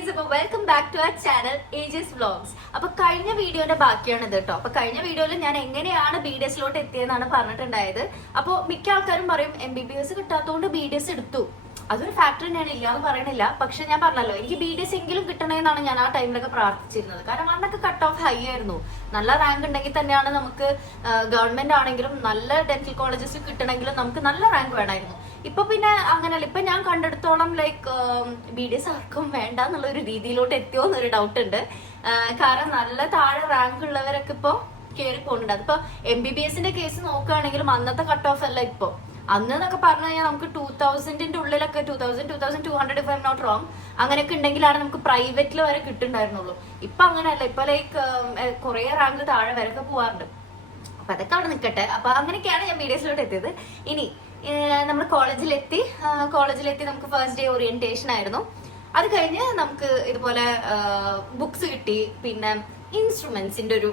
Guys, അപ്പൊ welcome back to our channel Ages vlogs. അപ്പൊ കഴിഞ്ഞ വീഡിയോന്റെ ബാക്കിയാണ് ഇത് കേട്ടോ. അപ്പൊ കഴിഞ്ഞ വീഡിയോയിൽ ഞാൻ എങ്ങനെയാണ് BDSലോട്ട് എത്തിയെന്നാണ് പറഞ്ഞിട്ടുണ്ടായത്. അപ്പോൾ മിക്ക ആൾക്കാരും പറയും MBBS കിട്ടാത്തതുകൊണ്ട് BDS എടുത്തു. അതൊരു ഫാക്ടർ തന്നെയാണ്, ഇല്ലാന്ന് പറയണില്ല. പക്ഷെ ഞാൻ പറഞ്ഞല്ലോ, എനിക്ക് BDS എങ്കിലും കിട്ടണമെന്നാണ് ഞാൻ ആ ടൈമിലൊക്കെ പ്രാർത്ഥിച്ചിരുന്നത്. കാരണം അന്നൊക്കെ കട്ട് ഓഫ് ഹൈ ആയിരുന്നു. നല്ല റാങ്ക് ഉണ്ടെങ്കിൽ തന്നെയാണ് നമുക്ക് ഗവൺമെന്റ് ആണെങ്കിലും നല്ല ഡെന്റൽ കോളേജസ് കിട്ടണമെങ്കിലും നമുക്ക് നല്ല റാങ്ക് വേണമായിരുന്നു. ഇപ്പൊ പിന്നെ അങ്ങനെയല്ല. ഇപ്പൊ ഞാൻ കണ്ടെടുത്തോളം ലൈക്ക് BDS ആർക്കും വേണ്ട എന്നുള്ള ഒരു രീതിയിലോട്ട് എത്തിയോ എന്നൊരു ഡൗട്ട് ഉണ്ട്. കാരണം നല്ല താഴെ റാങ്ക് ഉള്ളവരൊക്കെ ഇപ്പൊ കയറി പോകുന്നുണ്ട്. അതിപ്പോ MBBSന്റെ കേസ് നോക്കുകയാണെങ്കിലും അന്നത്തെ കട്ട് ഓഫ് അല്ല ഇപ്പൊ. അന്ന് എന്നൊക്കെ പറഞ്ഞു കഴിഞ്ഞാൽ നമുക്ക് 2000ന്റെ ഉള്ളിലൊക്കെ 2200 if I'm not wrong അങ്ങനെയൊക്കെ ഉണ്ടെങ്കിലാണ് നമുക്ക് പ്രൈവറ്റിൽ വരെ കിട്ടുന്നുണ്ടായിരുന്നുള്ളൂ. ഇപ്പൊ അങ്ങനെയല്ല. ഇപ്പൊ ലൈക്ക് കുറെ റാങ്ക് താഴെ വരെയൊക്കെ പോവാറുണ്ട്. അപ്പൊ അതൊക്കെ അവിടെ നിൽക്കട്ടെ. അപ്പൊ അങ്ങനെയൊക്കെയാണ് ഞാൻ BDSലോട്ട് എത്തിയത്. ഇനി നമ്മൾ കോളേജിലെത്തി നമുക്ക് ഫസ്റ്റ് ഡേ ഓറിയന്റേഷൻ ആയിരുന്നു. അത് കഴിഞ്ഞ് നമുക്ക് ഇതുപോലെ ബുക്സ് കിട്ടി, പിന്നെ ഇൻസ്ട്രുമെന്റ്സിന്റെ ഒരു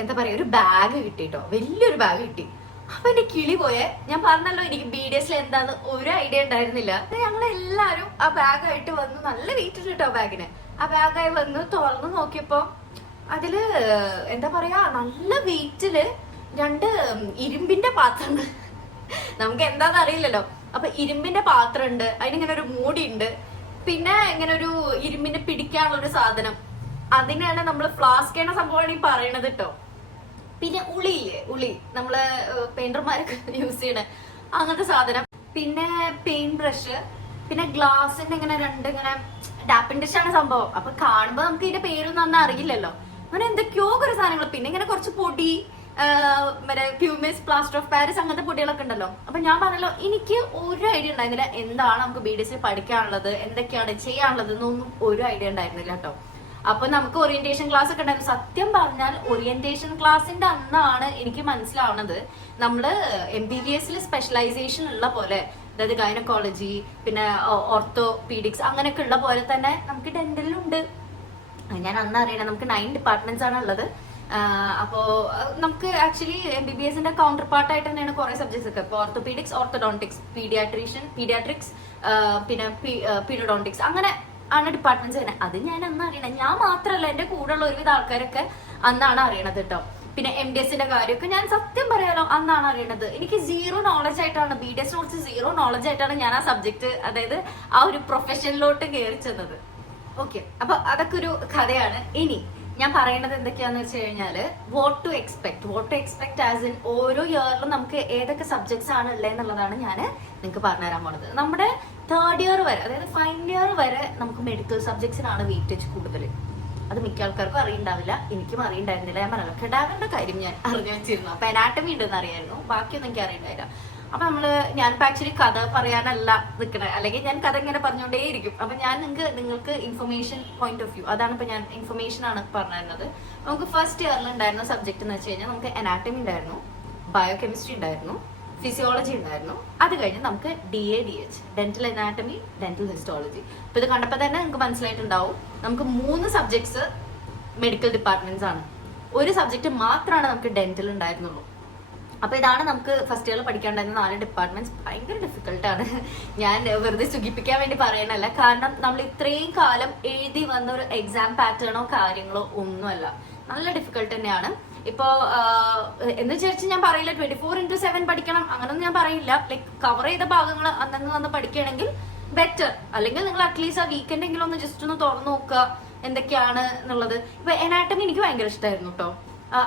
എന്താ പറയാ ഒരു ബാഗ് കിട്ടി കേട്ടോ. വലിയൊരു ബാഗ് കിട്ടി. അപ്പൊ എന്റെ കിളി പോയെ. ഞാൻ പറഞ്ഞല്ലോ എനിക്ക് BDSൽ എന്താന്ന് ഒരു ഐഡിയ ഉണ്ടായിരുന്നില്ല. ഞങ്ങൾ എല്ലാരും ആ ബാഗായിട്ട് വന്നു. നല്ല വെയിറ്റ് കിട്ടോ ബാഗിന്. ആ ബാഗായി വന്നു തുറന്നു നോക്കിയപ്പോ അതില് എന്താ പറയാ നല്ല വെയിറ്റില് 2 ഇരുമ്പിന്റെ പാത്രങ്ങൾ. നമുക്ക് എന്താന്ന് അറിയില്ലല്ലോ. അപ്പൊ ഇരുമ്പിന്റെ പാത്രം ഉണ്ട്, അതിനിങ്ങനെ ഒരു മൂടി ഉണ്ട്, പിന്നെ ഇങ്ങനെ ഒരു ഇരുമ്പിന്റെ പിടിക്കാനുള്ള ഒരു സാധനം. അതിനാണ് നമ്മള് ഫ്ലാസ്ക് എന്ന സംഭവമാണ് ഈ പറയണത് കേട്ടോ. പിന്നെ ഉളി നമ്മള് പെയിന്റർമാരൊക്കെ യൂസ് ചെയ്യണ അങ്ങനത്തെ സാധനം, പിന്നെ പെയിന്റ് ബ്രഷ്, പിന്നെ ഗ്ലാസിന്റെ ഇങ്ങനെ 2 ഇങ്ങനെ ടാപ്പിൻ ഡിഷാണ് സംഭവം. അപ്പൊ കാണുമ്പോ നമുക്ക് ഇതിന്റെ പേരൊന്നും അന്ന് അറിയില്ലല്ലോ. അങ്ങനെ എന്തൊക്കെയോ കുറെ സാധനങ്ങൾ, പിന്നെ ഇങ്ങനെ കുറച്ച് പൊടി, മറ്റേ പ്യൂമിസ്, പ്ലാസ്റ്റർ ഓഫ് പാരീസ് അങ്ങനത്തെ പൊടികളൊക്കെ ഉണ്ടല്ലോ. അപ്പൊ ഞാൻ പറഞ്ഞല്ലോ എനിക്ക് ഒരു ഐഡിയ ഉണ്ടായിരുന്നില്ല എന്താണ് നമുക്ക് BDSൽ പഠിക്കാനുള്ളത്, എന്തൊക്കെയാണ് ചെയ്യാനുള്ളത് എന്നൊന്നും ഒരു ഐഡിയ ഉണ്ടായിരുന്നില്ല കേട്ടോ. അപ്പൊ നമുക്ക് ഓറിയന്റേഷൻ ക്ലാസ് ഒക്കെ ഉണ്ടായിരുന്നു. സത്യം പറഞ്ഞാൽ ഓറിയന്റേഷൻ ക്ലാസ്സിന്റെ അന്നാണ് എനിക്ക് മനസ്സിലാവുന്നത് നമ്മള് MBBSൽ സ്പെഷ്യലൈസേഷൻ ഉള്ള പോലെ, അതായത് ഗൈനക്കോളജി, പിന്നെ ഓർത്തോപീഡിക്സ് അങ്ങനെയൊക്കെ ഉള്ള പോലെ തന്നെ നമുക്ക് ഡെന്റലിലുണ്ട്. ഞാൻ അന്ന് അറിയണം. നമുക്ക് 9 ഡിപ്പാർട്ട്മെന്റ്സ് ആണ് ഉള്ളത്. അപ്പോ നമുക്ക് ആക്ച്വലി MBBSന്റെ കൗണ്ടർ പാർട്ടായിട്ട് തന്നെയാണ് കുറെ സബ്ജക്ട്സ് ഒക്കെ. ഇപ്പൊ ഓർത്തോപീഡിക്സ്, ഓർത്തോഡോണ്ടിക്സ്, പീഡിയാട്രിക്സ്, പിന്നെ പീഡിയോഡോണ്ടിക്സ് അങ്ങനെ ആണ് ഡിപ്പാർട്ട്മെന്റ്സ് തന്നെ. അത് ഞാൻ അന്ന് അറിയണം. ഞാൻ മാത്രമല്ല, എന്റെ കൂടെയുള്ള ഒരുവിധ ആൾക്കാരൊക്കെ അന്നാണ് അറിയണത് കേട്ടോ. പിന്നെ MDSന്റെ കാര്യമൊക്കെ ഞാൻ സത്യം പറയാലോ അന്നാണ് അറിയണത്. എനിക്ക് സീറോ നോളജ് ആയിട്ടാണ്, BDSനെ കുറിച്ച് സീറോ നോളജ് ആയിട്ടാണ് ഞാൻ ആ സബ്ജക്ട്, അതായത് ആ ഒരു പ്രൊഫഷനിലോട്ട് കയറി ചെന്നത്. ഓക്കെ, അപ്പൊ അതൊക്കെ ഒരു കഥയാണ്. ഇനി ഞാൻ പറയുന്നത് എന്തൊക്കെയാന്ന് വെച്ച് കഴിഞ്ഞാല് what to expect as in ഓരോ ഇയറിലും നമുക്ക് ഏതൊക്കെ സബ്ജക്ട്സ് ആണ് ഉള്ളതെന്നുള്ളതാണ് ഞാൻ നിങ്ങൾക്ക് പറഞ്ഞുതരാൻ പോണത്. നമ്മുടെ 3rd ഇയർ വരെ, അതായത് ഫൈനൽ ഇയർ വരെ നമുക്ക് മെഡിക്കൽ സബ്ജക്ട്സിനാണ് വെയിറ്റേജ് കൂടുതൽ. അത് മിക്ക ആൾക്കാർക്കും അറിയണ്ടാവില്ല, എനിക്കും അറിയണ്ടായിരുന്നില്ല. ഞാൻ പറഞ്ഞല്ലോ, കെഡാവറിന്റെ കാര്യം ഞാൻ അറിഞ്ഞു വെച്ചിരുന്നു. അപ്പൊ അനാട്ടമി ഉണ്ടെന്ന് അറിയായിരുന്നു, ബാക്കിയൊന്നും എനിക്ക് അറിയണ്ടായില്ല. അപ്പൊ ഞാനിപ്പോ ആക്ച്വലി കഥ പറയാനല്ല നിൽക്കണേ, അല്ലെങ്കിൽ ഞാൻ കഥ ഇങ്ങനെ പറഞ്ഞുകൊണ്ടേയിരിക്കും. അപ്പൊ ഞാൻ നിങ്ങൾക്ക് ഇൻഫർമേഷൻ പോയിന്റ് ഓഫ് വ്യൂ, അതാണ് ഇപ്പൊ ഞാൻ ഇൻഫർമേഷൻ ആണ് പറഞ്ഞിരുന്നത്. നമുക്ക് ഫസ്റ്റ് ഇയറിൽ ഉണ്ടായിരുന്ന സബ്ജക്ട് എന്ന് വെച്ച് കഴിഞ്ഞാൽ നമുക്ക് അനാട്ടമി ഉണ്ടായിരുന്നു, ബയോകെമിസ്ട്രി ഉണ്ടായിരുന്നു, ഫിസിയോളജി ഉണ്ടായിരുന്നു. അത് കഴിഞ്ഞ് നമുക്ക് DADH, dental anatomy, dental histology. അപ്പൊ ഇത് കണ്ടപ്പോ തന്നെ നിങ്ങൾക്ക് മനസ്സിലായിട്ടുണ്ടാവും നമുക്ക് 3 സബ്ജക്ട്സ് മെഡിക്കൽ ഡിപ്പാർട്ട്മെന്റ്സ് ആണ്. ഒരു സബ്ജക്ട് മാത്രമാണ് നമുക്ക് ഡെന്റൽ ഉണ്ടായിരുന്നുള്ളൂ. അപ്പൊ ഇതാണ് നമുക്ക് ഫസ്റ്റ് ഇയറിൽ പഠിക്കാണ്ടായിരുന്ന 4 ഡിപ്പാർട്ട്മെന്റ്സ്. ഭയങ്കര ഡിഫിക്കൽട്ടാണ്. ഞാൻ വെറുതെ സുഖിപ്പിക്കാൻ വേണ്ടി പറയണല്ല, കാരണം നമ്മൾ ഇത്രയും കാലം എഴുതി വന്ന ഒരു എക്സാം പാറ്റേണോ കാര്യങ്ങളോ ഒന്നുമല്ല. നല്ല ഡിഫിക്കൽട്ട് തന്നെയാണ്. ഇപ്പോ എന്ന് വിചാരിച്ച് ഞാൻ പറയില്ല 24/7 പഠിക്കണം, അങ്ങനൊന്നും ഞാൻ പറയില്ല. ലൈക്ക് കവർ ചെയ്ത ഭാഗങ്ങൾ അന്നങ്ങ് വന്ന് പഠിക്കുകയാണെങ്കിൽ ബെറ്റർ. അല്ലെങ്കിൽ നിങ്ങൾ അറ്റ്ലീസ്റ്റ് ആ വീക്കെൻഡ് എങ്കിലും ഒന്ന് ജസ്റ്റ് ഒന്ന് തുറന്നു നോക്കുക എന്തൊക്കെയാണ് എന്നുള്ളത്. ഇപ്പൊ അനാട്ടമി എനിക്ക് ഭയങ്കര ഇഷ്ടമായിരുന്നു കേട്ടോ.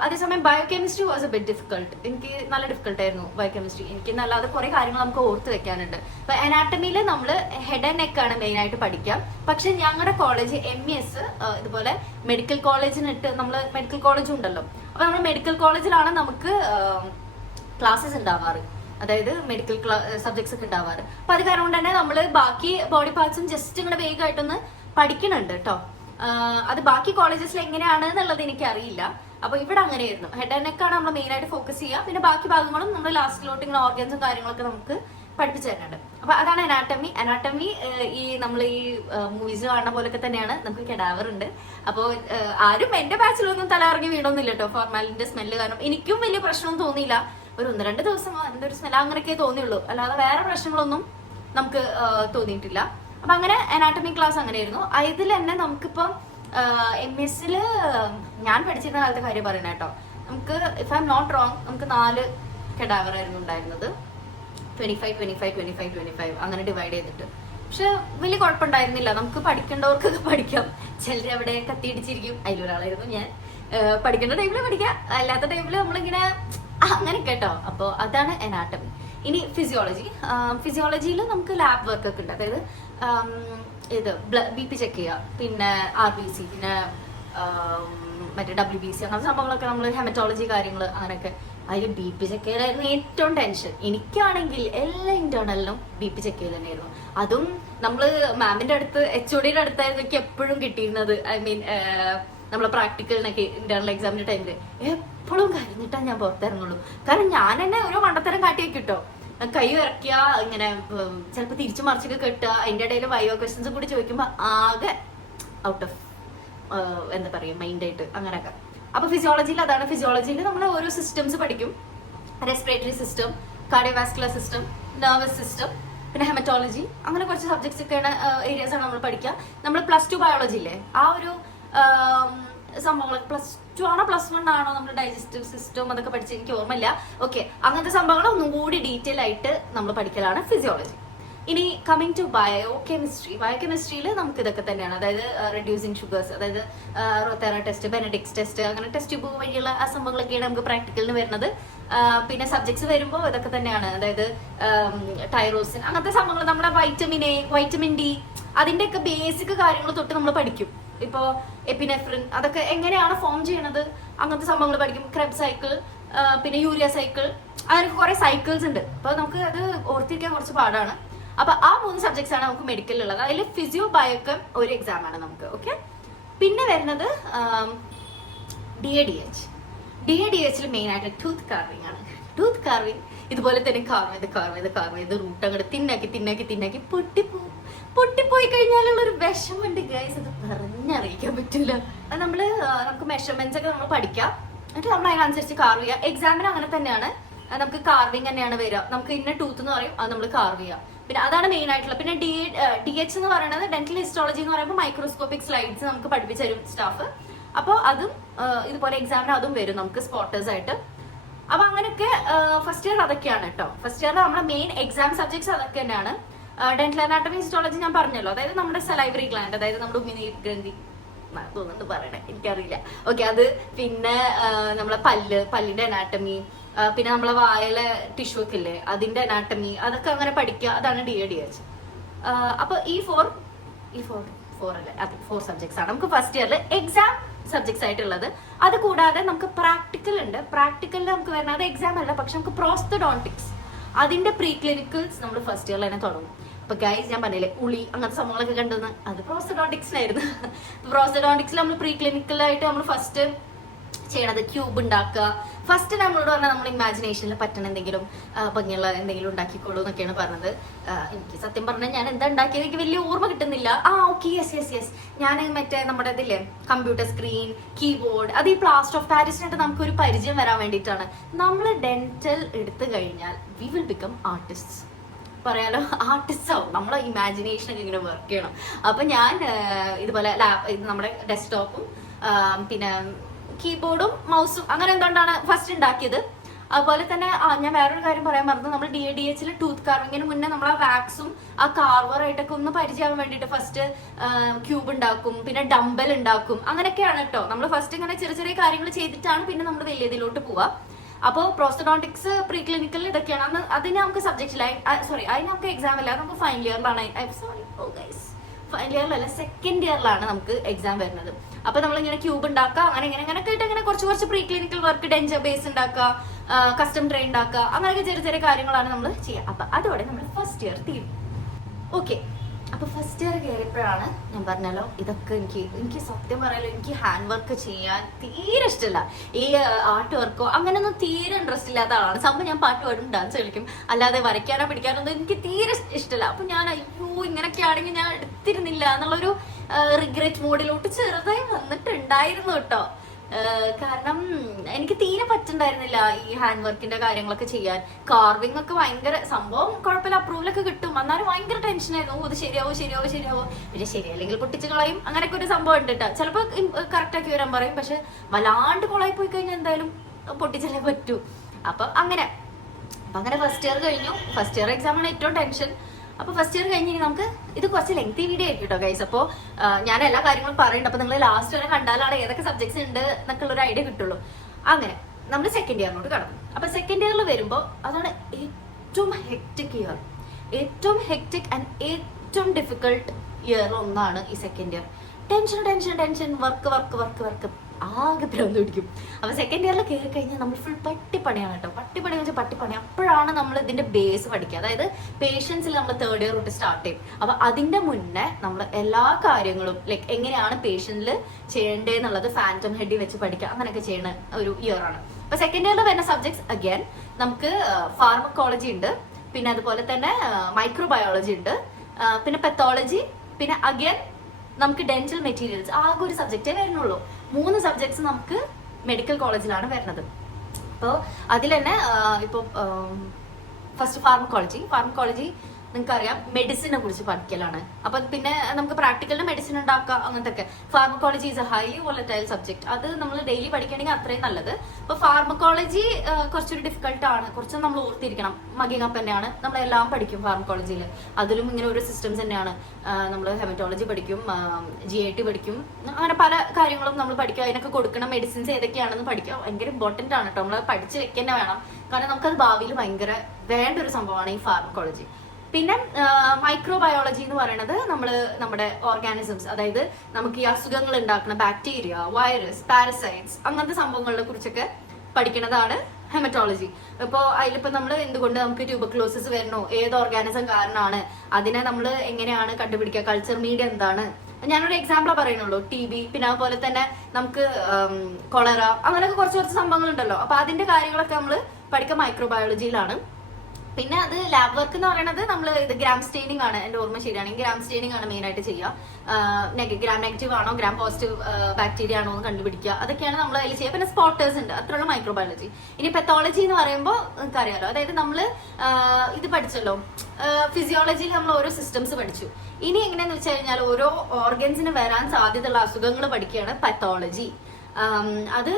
അതേസമയം biochemistry was A bit difficult. എനിക്ക് നല്ല ഡിഫിക്കൽട്ട് ആയിരുന്നു ബയോകെമിസ്ട്രി. എനിക്ക് നല്ലാതെ കുറെ കാര്യങ്ങൾ നമുക്ക് ഓർത്ത് വെക്കാനുണ്ട്. അപ്പൊ അനാട്ടമിയിൽ നമ്മൾ ഹെഡ് ആൻഡ് നെക്ക് ആണ് മെയിൻ ആയിട്ട് പഠിക്കാം. പക്ഷെ ഞങ്ങളുടെ കോളേജ് MES ഇതുപോലെ മെഡിക്കൽ കോളേജിനിട്ട്, നമ്മൾ മെഡിക്കൽ കോളേജ് ഉണ്ടല്ലോ, അപ്പൊ നമ്മൾ മെഡിക്കൽ കോളേജിലാണ് നമുക്ക് ക്ലാസ്സസ് ഉണ്ടാവാറ്, അതായത് മെഡിക്കൽ സബ്ജക്ട്സ് ഒക്കെ ഉണ്ടാവാറ്. അപ്പൊ അത് കാരണം കൊണ്ട് തന്നെ നമ്മൾ ബാക്കി ബോഡി പാർട്സും ജസ്റ്റ് ഇങ്ങനെ വേഗമായിട്ടൊന്ന് പഠിക്കണുണ്ട് കേട്ടോ. അത് ബാക്കി കോളേജസിൽ എങ്ങനെയാണ് എന്നുള്ളത് എനിക്ക് അറിയില്ല. അപ്പൊ ഇവിടെ അങ്ങനെയായിരുന്നു. ഹെഡ് ആൻഡ് നെക്ക് ആണ് നമ്മൾ മെയിൻ ആയിട്ട് ഫോക്കസ് ചെയ്യുക. പിന്നെ ബാക്കി ഭാഗങ്ങളും നമ്മൾ ലാസ്റ്റിലോട്ട് ഇങ്ങനെ ഓർഗൻസും കാര്യങ്ങളൊക്കെ നമുക്ക് പഠിപ്പിച്ചു തരുന്നുണ്ട്. അപ്പൊ അതാണ് അനാട്ടമി. ഈ നമ്മൾ ഈ മൂവീസ് കാണുന്ന പോലൊക്കെ തന്നെയാണ്. നമുക്ക് കെഡാവർ ഉണ്ട്. അപ്പോൾ ആരും എന്റെ ബാച്ചിലൊന്നും തലകറങ്ങി വീണൊന്നുമില്ല കേട്ടോ. ഫോർമാലിന്റെ സ്മെല്ല് കാരണം എനിക്കും വലിയ പ്രശ്നമൊന്നും തോന്നിയില്ല. ഒരു 1-2 ദിവസം അതിന്റെ ഒരു സ്മെല്ല് അങ്ങനെയൊക്കെ തോന്നിയുള്ളൂ, അല്ലാതെ വേറെ പ്രശ്നങ്ങളൊന്നും നമുക്ക് തോന്നിയിട്ടില്ല. അപ്പൊ അങ്ങനെ അനാട്ടമി ക്ലാസ് അങ്ങനെയായിരുന്നു. ഇതിൽ തന്നെ നമുക്കിപ്പം MS ഞാൻ പഠിച്ചിരുന്ന കാലത്തെ കാര്യം പറയണ കേട്ടോ. നമുക്ക് if I'm not wrong നമുക്ക് 4 കെഡാവർ ആയിരുന്നു ഉണ്ടായിരുന്നത്. 25, 25, 25, 25 അങ്ങനെ ഡിവൈഡ് ചെയ്തിട്ട്. പക്ഷെ വലിയ കുഴപ്പമുണ്ടായിരുന്നില്ല, നമുക്ക് പഠിക്കേണ്ടവർക്കൊക്കെ പഠിക്കാം. ചിലർ അവിടെ കത്തിയിടിച്ചിരിക്കും, അതിലൊരാളായിരുന്നു ഞാൻ. പഠിക്കേണ്ട ടൈമിൽ പഠിക്കാം, അല്ലാത്ത ടൈമിൽ നമ്മളിങ്ങനെ അങ്ങനെ കേട്ടോ. അപ്പോൾ അതാണ് അനാട്ടമി. ഇനി ഫിസിയോളജിയിൽ നമുക്ക് ലാബ് വർക്ക് ഒക്കെ ഉണ്ട്. അതായത് ഇത് BP ചെക്ക് ചെയ്യുക, പിന്നെ RBC, പിന്നെ മറ്റേ WBC അങ്ങനത്തെ സംഭവങ്ങളൊക്കെ നമ്മൾ ഹെമറ്റോളജി കാര്യങ്ങൾ അങ്ങനെയൊക്കെ. അതിൽ BP ചെക്ക് ചെയ്യലായിരുന്നു ഏറ്റവും ടെൻഷൻ. എനിക്കാണെങ്കിൽ എല്ലാ ഇന്റേണലിനും BP ചെക്ക് ചെയ്യൽ തന്നെയായിരുന്നു. അതും നമ്മള് മാമിന്റെ അടുത്ത് HOD-യുടെ അടുത്തായിരുന്നു എനിക്ക് എപ്പോഴും കിട്ടിയിരുന്നത്. ഐ മീൻ നമ്മളെ പ്രാക്ടിക്കലിനൊക്കെ ഇന്റേണൽ എക്സാമിന്റെ ടൈമില് എപ്പോഴും കരഞ്ഞിട്ടാ ഞാൻ പുറത്തിറങ്ങുള്ളൂ. കാരണം ഞാൻ തന്നെ ഓരോ മണ്ടത്തരം കാട്ടിയൊക്കെ കിട്ടോ, കൈ ഇറക്കിയ ഇങ്ങനെ ചിലപ്പോൾ തിരിച്ചു മറിച്ചൊക്കെ കെട്ടുക. അതിന്റെ ഇടയിൽ വൈവ ക്വസ്റ്റ്യൻസ് കൂടി ചോദിക്കുമ്പോൾ ആകെ ഔട്ട് ഓഫ് എന്താ പറയുക മൈൻഡായിട്ട് അങ്ങനെയൊക്കെ. അപ്പൊ ഫിസിയോളജിയിൽ അതാണ്. ഫിസിയോളജിയിൽ നമ്മൾ ഓരോ സിസ്റ്റംസ് പഠിക്കും. Respiratory system, cardiovascular system, nervous system, പിന്നെ ഹെമറ്റോളജി, അങ്ങനെ കുറച്ച് സബ്ജക്ട്സ് ഒക്കെയാണ് ഏരിയാസ് ആണ് നമ്മൾ പഠിക്കുക. നമ്മൾ +2 ബയോളജി ഇല്ലേ, ആ ഒരു സംഭവങ്ങൾ +2 ആണോ +1 ആണോ നമ്മൾ ഡൈജസ്റ്റീവ് സിസ്റ്റം അതൊക്കെ പഠിച്ച് എനിക്ക് ഓർമ്മയില്ല. ഓക്കെ, അങ്ങനത്തെ സംഭവങ്ങൾ ഒന്നും കൂടി ഡീറ്റെയിൽ ആയിട്ട് നമ്മൾ പഠിക്കലാണ് ഫിസിയോളജി. ഇനി കമ്മിങ് ടു ബയോകെമിസ്ട്രിയിൽ നമുക്ക് ഇതൊക്കെ തന്നെയാണ്. അതായത് റെഡ്യൂസിങ് ഷുഗേഴ്സ്, അതായത് റോത്തേറ ടെസ്റ്റ്, ബെനഡിക്സ് ടെസ്റ്റ്, അങ്ങനെ ടെസ്റ്റ് ട്യൂബ് വഴിയുള്ള ആ സംഭവങ്ങളൊക്കെയാണ് നമുക്ക് പ്രാക്ടിക്കലിന് വരുന്നത്. പിന്നെ സബ്ജക്ട്സ് വരുമ്പോൾ ഇതൊക്കെ തന്നെയാണ്. അതായത് ടൈറോസിൻ, അങ്ങനത്തെ സംഭവങ്ങൾ, നമ്മുടെ വൈറ്റമിൻ A, വൈറ്റമിൻ D, അതിന്റെയൊക്കെ ബേസിക് കാര്യങ്ങൾ തൊട്ട് നമ്മൾ പഠിക്കും. ഇപ്പോ എപ്പിനെഫ്രിൻ അതൊക്കെ എങ്ങനെയാണ് ഫോം ചെയ്യണത്, അങ്ങനത്തെ സംഭവങ്ങൾ പഠിക്കും. ക്രെബ് സൈക്കിൾ, പിന്നെ യൂരിയ സൈക്കിൾ, അതിനൊക്കെ കുറെ സൈക്കിൾസ് ഉണ്ട്. അപ്പൊ നമുക്ക് അത് ഓർത്തിരിക്കാൻ കുറച്ച് പാടാണ്. അപ്പൊ ആ 3 സബ്ജക്ട്സ് ആണ് നമുക്ക് മെഡിക്കലിലുള്ളത്. അതിൽ ഫിസിയോ ബയോകം ഒരു എക്സാം ആണ് നമുക്ക്. ഓക്കെ, പിന്നെ വരുന്നത് DADH മെയിൻ ആയിട്ട് ടൂത്ത് കാർവിംഗ് ആണ്. ടൂത്ത് കാർവിംഗ് ഇതുപോലെ തന്നെ കാർവ് ചെയ്ത് റൂട്ട് അങ്ങോട്ട് തിന്നാക്കി പൊട്ടിപ്പോയി കഴിഞ്ഞാലുള്ള ഒരു വിഷമുണ്ട് ഗൈസ്, അത് പറഞ്ഞറിയിക്കാൻ പറ്റില്ല. നമുക്ക് മെഷർമെന്റ്സ് ഒക്കെ നമ്മൾ പഠിക്കാം, എന്നിട്ട് നമ്മൾ അതിനനുസരിച്ച് കാർവ് ചെയ്യാം. എക്സാമിന് അങ്ങനെ തന്നെയാണ്, നമുക്ക് കാർവിംഗ് തന്നെയാണ് വരിക. നമുക്ക് ഇന്ന ടൂത്ത് എന്ന് പറയും, അത് നമ്മൾ കാർവ് ചെയ്യാം. പിന്നെ അതാണ് മെയിൻ ആയിട്ടുള്ള. പിന്നെ DH എന്ന് പറയുന്നത് ഡെന്റൽ ഹിസ്റ്റോളജി എന്ന് പറയുമ്പോൾ മൈക്രോസ്കോപ്പിക് സ്ലൈഡ്സ് നമുക്ക് പഠിപ്പിച്ചു തരും സ്റ്റാഫ്. അപ്പോൾ അതും ഇതുപോലെ എക്സാമിന് അതും വരും നമുക്ക് സ്പോട്ടേഴ്സ് ആയിട്ട്. അപ്പൊ അങ്ങനെയൊക്കെ ഫസ്റ്റ് ഇയർ അതൊക്കെയാണ് കേട്ടോ. ഫസ്റ്റ് ഇയർ നമ്മുടെ മെയിൻ എക്സാം സബ്ജക്ട്സ് അതൊക്കെ തന്നെയാണ്. ഡെന്റൽ അനാട്ടമി ഹിസ്റ്റോളജി ഞാൻ പറഞ്ഞല്ലോ, അതായത് നമ്മുടെ സലൈവറി ഗ്ലാൻഡ്, അതായത് നമ്മുടെ ഉമിനീർ ഗ്രന്ഥി തോന്നുന്നുണ്ട് പറയണേ, എനിക്കറിയില്ല. ഓക്കെ, അത് പിന്നെ നമ്മളെ പല്ലിന്റെ അനാട്ടമി, പിന്നെ നമ്മളെ വായലെ ടിഷ്യൂ ഒക്കെ ഇല്ലേ അതിന്റെ അനാട്ടമി, അതൊക്കെ അങ്ങനെ പഠിക്കുക. അതാണ് DADH. അപ്പൊ ഈ 4 സബ്ജക്ട്സ് ആണ് നമുക്ക് ഫസ്റ്റ് ഇയറിൽ എക്സാം സബ്ജക്ട്സ് ആയിട്ടുള്ളത്. അത് കൂടാതെ നമുക്ക് പ്രാക്ടിക്കൽ ഉണ്ട്. പ്രാക്ടിക്കലിൽ നമുക്ക് വരുന്നത് അത് എക്സാം അല്ല, പക്ഷെ നമുക്ക് പ്രോസ്റ്റോഡോണ്ടിക്സ്, അതിന്റെ പ്രീ ക്ലിനിക്കൽസ് നമ്മൾ ഫസ്റ്റ് ഇയറിൽ തന്നെ തുടങ്ങും. അപ്പൊ ഗൈസ് ഞാൻ പറഞ്ഞില്ലേ ഉളി അങ്ങനത്തെ സംഭവങ്ങളൊക്കെ കണ്ടെന്ന്, അത് പ്രോസ്റ്റോഡോണ്ടിക്സിനായിരുന്നു. പ്രോസ്റ്റോഡോണ്ടിക്സിൽ നമ്മൾ പ്രീ ക്ലിനിക്കലായിട്ട് നമ്മൾ ഫസ്റ്റ് ചെയ്യണത് ക്യൂബ് ഉണ്ടാക്കുക. ഫസ്റ്റ് നമ്മളോട് പറഞ്ഞാൽ നമ്മൾ ഇമാജിനേഷനിൽ പറ്റണ എന്തെങ്കിലും ഭംഗിയുള്ള എന്തെങ്കിലും ഉണ്ടാക്കിക്കോളൂ എന്നൊക്കെയാണ് പറഞ്ഞത്. എനിക്ക് സത്യം പറഞ്ഞാൽ ഞാൻ എന്താ ഉണ്ടാക്കിയത് എനിക്ക് വലിയ ഓർമ്മ കിട്ടുന്നില്ല. ഓക്കെ, യെസ് ഞാൻ മറ്റേ നമ്മുടെ ഇതില്ലേ കമ്പ്യൂട്ടർ സ്ക്രീൻ, കീബോർഡ്, അത് ഈ പ്ലാസ്റ്റർ ഓഫ് പാരീസിനായിട്ട് നമുക്കൊരു പരിചയം വരാൻ വേണ്ടിയിട്ടാണ്. നമ്മൾ ഡെന്റൽ എടുത്തു കഴിഞ്ഞാൽ വി വിൽ ബിക്കം ആർട്ടിസ്റ്റ്, പറയാലോ, ആർട്ടിസ്റ്റ് ആവും. നമ്മളെ ഇമാജിനേഷൻ ഒക്കെ ഇങ്ങനെ വർക്ക് ചെയ്യണം. അപ്പൊ ഞാൻ ഇതുപോലെ നമ്മുടെ ഡെസ്ക്ടോപ്പും പിന്നെ കീബോർഡും മൗസും അങ്ങനെ എന്തുകൊണ്ടാണ് ഫസ്റ്റ് ഉണ്ടാക്കിയത്. അതുപോലെ തന്നെ ഞാൻ വേറൊരു കാര്യം പറയാൻ മറന്നു, നമ്മൾ DADH ടൂത്ത് കാർവിങ്ങിന് മുന്നേ നമ്മൾ ആ വാക്സും ആ കാർവറായിട്ടൊക്കെ ഒന്ന് പരിചയമാകാൻ വേണ്ടിയിട്ട് ഫസ്റ്റ് ക്യൂബ് ഉണ്ടാക്കും, പിന്നെ ഡംബൽ ഉണ്ടാക്കും, അങ്ങനെയൊക്കെയാണ് കേട്ടോ. നമ്മൾ ഫസ്റ്റ് ഇങ്ങനെ ചെറിയ കാര്യങ്ങൾ ചെയ്തിട്ടാണ് പിന്നെ നമ്മൾ വലിയതിലോട്ട് പോവുക. അപ്പോൾ പ്രോസ്റ്റോഡോണ്ടിക്സ് പ്രീ ക്ലിനിക്കൽ ഇതൊക്കെയാണ്. അതിന് നമുക്ക് സബ്ജക്റ്റില്ല, അതിന് നമുക്ക് എക്സാം അല്ല, നമുക്ക് ഫൈനൽ ഇയറിലാണ്. ഫൈനൽ ഇയറിലല്ല, സെക്കൻഡ് ഇയറിലാണ് നമുക്ക് എക്സാം വരുന്നത്. അപ്പൊ നമ്മളിങ്ങനെ ക്യൂബ് ഉണ്ടാക്കുക, അങ്ങനെയൊക്കെ ആയിട്ട് ഇങ്ങനെ കുറച്ച് pre clinical work, denture base ഉണ്ടാക്കുക, കസ്റ്റം ട്രെയിൻ ഉണ്ടാക്കുക, അങ്ങനെയൊക്കെ ചെറിയ കാര്യങ്ങളാണ് നമ്മൾ ചെയ്യുക. അപ്പൊ അതോടെ നമ്മൾ ഫസ്റ്റ് ഇയർ തീരും. ഓക്കെ, അപ്പൊ ഫസ്റ്റ് ഇയർ കയറിയപ്പോഴാണ് ഞാൻ പറഞ്ഞല്ലോ ഇതൊക്കെ എനിക്ക് സത്യം പറയാലോ എനിക്ക് ഹാൻഡ് വർക്ക് ചെയ്യാൻ തീരെ ഇഷ്ടമില്ല. ഈ ആർട്ട് വർക്കോ അങ്ങനെയൊന്നും തീരെ ഇൻട്രസ്റ്റ് ഇല്ലാത്ത ആളാണ്. സംഭവം ഞാൻ പാട്ട് പാടും, ഡാൻസ് കളിക്കും, അല്ലാതെ വരയ്ക്കാനോ പിടിക്കാനൊന്നും എനിക്ക് തീരെ ഇഷ്ടമില്ല. അപ്പൊ ഞാൻ ഇങ്ങനെയൊക്കെ ആണെങ്കിൽ ഞാൻ എടുത്തിരുന്നില്ല എന്നുള്ളൊരു റിഗ്രറ്റ് മോഡിലോട്ട് ചെറുതായി വന്നിട്ടുണ്ടായിരുന്നു കേട്ടോ. കാരണം എനിക്ക് തീരെ പറ്റുണ്ടായിരുന്നില്ല ഈ ഹാൻഡ് വർക്കിന്റെ കാര്യങ്ങളൊക്കെ ചെയ്യാൻ. കാർവിംഗ് ഒക്കെ ഭയങ്കര സംഭവം കുഴപ്പമില്ല, അപ്രൂവലൊക്കെ കിട്ടും, എന്നാലും ഭയങ്കര ടെൻഷനായിരുന്നു. ഇത് ശരിയാവോ പിന്നെ ശരിയല്ലെങ്കിൽ പൊട്ടിച്ച് കളയും, അങ്ങനെയൊക്കെ ഒരു സംഭവം ഉണ്ട് കേട്ടോ. ചിലപ്പോൾ കറക്റ്റ് ആക്കി വരാൻ പറയും, പക്ഷെ വല്ലാണ്ട് കൊളായി പോയി കഴിഞ്ഞാൽ എന്തായാലും പൊട്ടിച്ചല്ലേ പറ്റൂ. അപ്പൊ അങ്ങനെ ഫസ്റ്റ് ഇയർ കഴിഞ്ഞു. ഫസ്റ്റ് ഇയർ എക്സാം ആണ് ഏറ്റവും ടെൻഷൻ. അപ്പൊ ഫസ്റ്റ് ഇയർ കഴിഞ്ഞ് നമുക്ക് ഇത് കുറച്ച് ലെങ്തി വീഡിയോ ആയിരിക്കും കേട്ടോ ഗൈസ്. അപ്പോൾ ഞാൻ എല്ലാ കാര്യങ്ങളും പറയുന്നുണ്ട്. അപ്പൊ നിങ്ങൾ ലാസ്റ്റ് വരെ കണ്ടാലാണ് ഏതൊക്കെ സബ്ജക്ട്സ് ഉണ്ട് എന്നൊക്കെ ഒരു ഐഡിയ കിട്ടുള്ളൂ. അങ്ങനെ നമ്മൾ സെക്കൻഡ് ഇയറിലോട്ട് കടന്നു. അപ്പൊ സെക്കൻഡ് ഇയറിൽ വരുമ്പോൾ അതാണ് ഏറ്റവും ഹെക്റ്റിക് ഇയർ, ഏറ്റവും ഹെക്റ്റിക് ആൻഡ് ഏറ്റവും ഡിഫിക്കൾട്ട് ഇയർ ഒന്നാണ് ഈ സെക്കൻഡ് ഇയർ. ടെൻഷൻ വർക്ക് ആകെ പിറന്നു പിടിക്കും. അപ്പൊ സെക്കൻഡ് ഇയറിൽ കയറി കഴിഞ്ഞാൽ നമ്മൾ ഫുൾ പട്ടിപ്പണിയാണ് കേട്ടോ. പട്ടിപ്പണി വെച്ചാൽ പട്ടിപ്പണി. അപ്പോഴാണ് നമ്മൾ ഇതിന്റെ ബേസ് പഠിക്കുക. അതായത് പേഷ്യൻസിൽ നമ്മൾ തേർഡ് ഇയർ തൊട്ട് സ്റ്റാർട്ട് ചെയ്യും. അപ്പൊ അതിന്റെ മുന്നേ നമ്മൾ എല്ലാ കാര്യങ്ങളും ലൈക്ക് എങ്ങനെയാണ് പേഷ്യന്റിൽ ചെയ്യേണ്ടതെന്നുള്ളത് ഫാൻറ്റം ഹെഡിൽ വെച്ച് പഠിക്കുക, അങ്ങനെയൊക്കെ ചെയ്യുന്ന ഒരു ഇയർ ആണ്. അപ്പൊ സെക്കൻഡ് ഇയറിൽ വരുന്ന സബ്ജക്ട്സ് അഗൈൻ നമുക്ക് ഫാർമക്കോളജി ഉണ്ട്, പിന്നെ അതുപോലെ തന്നെ മൈക്രോബയോളജി ഉണ്ട്, പിന്നെ പെത്തോളജി, പിന്നെ അഗൈൻ നമുക്ക് ഡെന്റൽ മെറ്റീരിയൽസ്. ആകെ ഒരു സബ്ജക്റ്റേ വരുന്നുള്ളൂ. 3 സബ്ജക്ട്സ് നമുക്ക് മെഡിക്കൽ കോളേജിലാണ് വരുന്നത്. അപ്പോൾ അതിൽ തന്നെ ഇപ്പോൾ ഫസ്റ്റ് ഫാർമക്കോളജി നിങ്ങൾക്കറിയാം മെഡിസിനെ കുറിച്ച് പഠിക്കലാണ്. അപ്പൊ പിന്നെ നമുക്ക് പ്രാക്ടിക്കലിന് മെഡിസിൻ ഉണ്ടാക്കുക, അങ്ങനത്തെ ഒക്കെ. Pharmacology is A highly volatile subject. അത് നമ്മൾ ഡെയിലി പഠിക്കുകയാണെങ്കിൽ അത്രയും നല്ലത്. അപ്പൊ ഫാർമക്കോളജി കുറച്ചൊരു ഡിഫിക്കൽട്ട് ആണ്, കുറച്ച് നമ്മൾ ഓർത്തിരിക്കണം. മഗിങ് അപ്പ് തന്നെയാണ്, നമ്മളെല്ലാം പഠിക്കും ഫാർമക്കോളജിയിൽ. അതിലും ഇങ്ങനെ ഒരു സിസ്റ്റംസ് തന്നെയാണ്. നമ്മൾ ഹെമറ്റോളജി പഠിക്കും, GIT പഠിക്കും, അങ്ങനെ പല കാര്യങ്ങളും നമ്മൾ പഠിക്കും. അതിനൊക്കെ കൊടുക്കണം മെഡിസിൻസ് ഏതൊക്കെയാണെന്ന് പഠിക്കുക. ഭയങ്കര ഇമ്പോർട്ടന്റ് ആണ് കേട്ടോ. നമ്മൾ പഠിച്ച് വെക്കുക വേണം, കാരണം നമുക്കത് ഭാവിയിൽ ഭയങ്കര വേണ്ട ഒരു സംഭവമാണ് ഈ ഫാർമക്കോളജി. പിന്നെ മൈക്രോബയോളജി എന്ന് പറയുന്നത് നമ്മുടെ ഓർഗാനിസംസ്, അതായത് നമുക്ക് ഈ അസുഖങ്ങൾ ഉണ്ടാക്കുന്ന ബാക്ടീരിയ, വൈറസ്, പാരസൈറ്റ്സ്, അങ്ങനത്തെ സംഭവങ്ങളെ കുറിച്ചൊക്കെ പഠിക്കുന്നതാണ് ഹെമറ്റോളജി. ഇപ്പോൾ അതിലിപ്പോൾ നമ്മൾ എന്തുകൊണ്ട് നമുക്ക് ട്യൂബർക്ലോസിസ് വരണോ, ഏത് ഓർഗാനിസം കാരണമാണ്, അതിനെ നമ്മൾ എങ്ങനെയാണ് കണ്ടുപിടിക്കുക, കൾച്ചർ മീഡിയ എന്താണ്. ഞാനൊരു എക്സാമ്പിളാണ് പറയുന്നുള്ളൂ. TB, പിന്നെ അതുപോലെ തന്നെ നമുക്ക് കൊളറ, അങ്ങനെയൊക്കെ കുറച്ച് സംഭവങ്ങളുണ്ടല്ലോ. അപ്പൊ അതിന്റെ കാര്യങ്ങളൊക്കെ നമ്മൾ പഠിക്കുക മൈക്രോബയോളജിയിലാണ്. പിന്നെ അത് ലാബ് വർക്ക് എന്ന് പറയുന്നത് നമ്മൾ ഇത് ഗ്രാം സ്റ്റെയിനിങ് ആണ്, എന്റെ ഓർമ്മ ശരിയാണെങ്കിൽ ഗ്രാം സ്റ്റെയിനിങ് ആണ് മെയിൻ ആയിട്ട് ചെയ്യുക. ഗ്രാം നെഗറ്റീവ് ആണോ ഗ്രാം പോസിറ്റീവ് ബാക്ടീരിയ ആണോ എന്ന് കണ്ടുപിടിക്കുക, അതൊക്കെയാണ് നമ്മൾ അതിൽ ചെയ്യുക. പിന്നെ സ്പോട്ടേഴ്സ് ഉണ്ട്, അത്രയുള്ള മൈക്രോബയോളജി. ഇനി പെത്തോളജി എന്ന് പറയുമ്പോൾ നിങ്ങൾക്ക് അറിയാലോ, അതായത് നമ്മൾ ഇത് പഠിച്ചല്ലോ, ഫിസിയോളജിയിൽ നമ്മൾ ഓരോ സിസ്റ്റംസ് പഠിച്ചു. ഇനി എങ്ങനെയാന്ന് വെച്ച് കഴിഞ്ഞാൽ ഓരോ ഓർഗൻസിന് വരാൻ സാധ്യതയുള്ള അസുഖങ്ങൾ പഠിക്കുകയാണ് പെത്തോളജി. അത്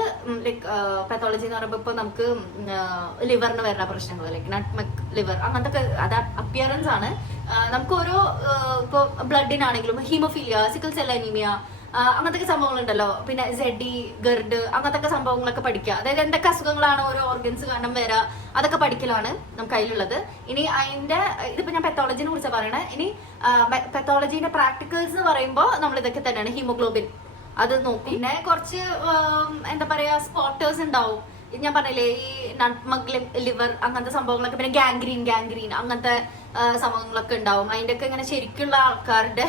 ലൈക്ക് പെത്തോളജി എന്ന് പറയുമ്പോൾ ഇപ്പൊ നമുക്ക് ലിവറിന് വരുന്ന പ്രശ്നങ്ങൾ, ലൈക്ക് നട്ട്മെക് ലിവർ, അങ്ങനത്തെ അത് അപ്പിയറൻസ് ആണ്. നമുക്ക് ഓരോ ഇപ്പൊ ബ്ലഡിനാണെങ്കിലും ഹീമോഫീലിയ, സിക്കിൾ സെൽ അനീമിയ, അങ്ങനത്തെ സംഭവങ്ങളുണ്ടല്ലോ. പിന്നെ ZD, ഗർഡ്, അങ്ങനത്തെ സംഭവങ്ങളൊക്കെ പഠിക്കുക. അതായത് എന്തൊക്കെ അസുഖങ്ങളാണ് ഓരോ ഓർഗൻസ് കാരണം വരാ, അതൊക്കെ പഠിക്കലാണ് നമുക്ക് അതിലുള്ളത്. ഇനി അതിന്റെ ഇതിപ്പോ ഞാൻ പെത്തോളജിനെ കുറിച്ച് പറയണേ. ഇനി പെത്തോളജിന്റെ പ്രാക്ടിക്കൽസ് എന്ന് പറയുമ്പോൾ നമ്മൾ ഇതൊക്കെ തന്നെയാണ്. ഹീമോഗ്ലോബിൻ അത് നോക്കും. പിന്നെ കുറച്ച് എന്താ പറയാ സ്പോട്ടേഴ്സ് ഉണ്ടാവും. ഞാൻ പറഞ്ഞില്ലേ ഈ നട്ട്മഗ് ലിവർ, അങ്ങനത്തെ സംഭവങ്ങളൊക്കെ. പിന്നെ ഗാംഗ്രീൻ അങ്ങനത്തെ സംഭവങ്ങളൊക്കെ ഉണ്ടാവും. അതിന്റെ ഒക്കെ ഇങ്ങനെ ശരിക്കുള്ള ആൾക്കാരുടെ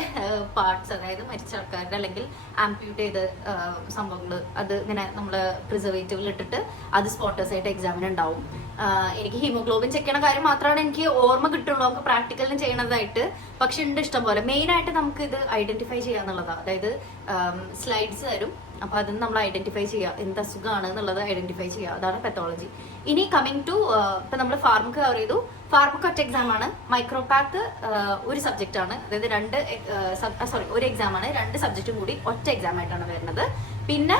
പാർട്സ്, അതായത് മരിച്ച ആൾക്കാരുടെ അല്ലെങ്കിൽ ആംപ്യൂട്ട് ചെയ്ത സംഭവങ്ങൾ, അത് ഇങ്ങനെ നമ്മള് പ്രിസർവേറ്റീവിൽ ഇട്ടിട്ട് അത് സ്പോട്ടേഴ്സ് ആയിട്ട് എക്സാമിന് ഉണ്ടാവും. എനിക്ക് ഹീമോഗ്ലോബിൻ ചെക്ക് ചെയ്യണ കാര്യം മാത്രമാണ് എനിക്ക് ഓർമ്മ കിട്ടുള്ളൂ, നമുക്ക് പ്രാക്ടിക്കലിന് ചെയ്യണതായിട്ട്. പക്ഷെ ഉണ്ട് ഇഷ്ടം പോലെ. മെയിൻ ആയിട്ട് നമുക്ക് ഇത് ഐഡന്റിഫൈ ചെയ്യാന്നുള്ളതാണ്. അതായത് സ്ലൈഡ്സ് തരും, അപ്പൊ അതിന് നമ്മൾ ഐഡന്റിഫൈ ചെയ്യുക എന്ത് അസുഖമാണ് എന്നുള്ളത് ഐഡന്റിഫൈ ചെയ്യുക. അതാണ് പെത്തോളജി. ഇനി കമ്മിങ് ടു ഇപ്പൊ നമ്മൾ ഫാർമക്ക് കവർ ചെയ്തു. ഫാർമക്ക് ഒറ്റ എക്സാം ആണ്. മൈക്രോപാത്ത് ഒരു സബ്ജക്റ്റ് ആണ്, അതായത് ഒരു എക്സാം ആണ്. 2 സബ്ജക്റ്റും കൂടി ഒറ്റ എക്സാം ആയിട്ടാണ് വരുന്നത്. പിന്നെ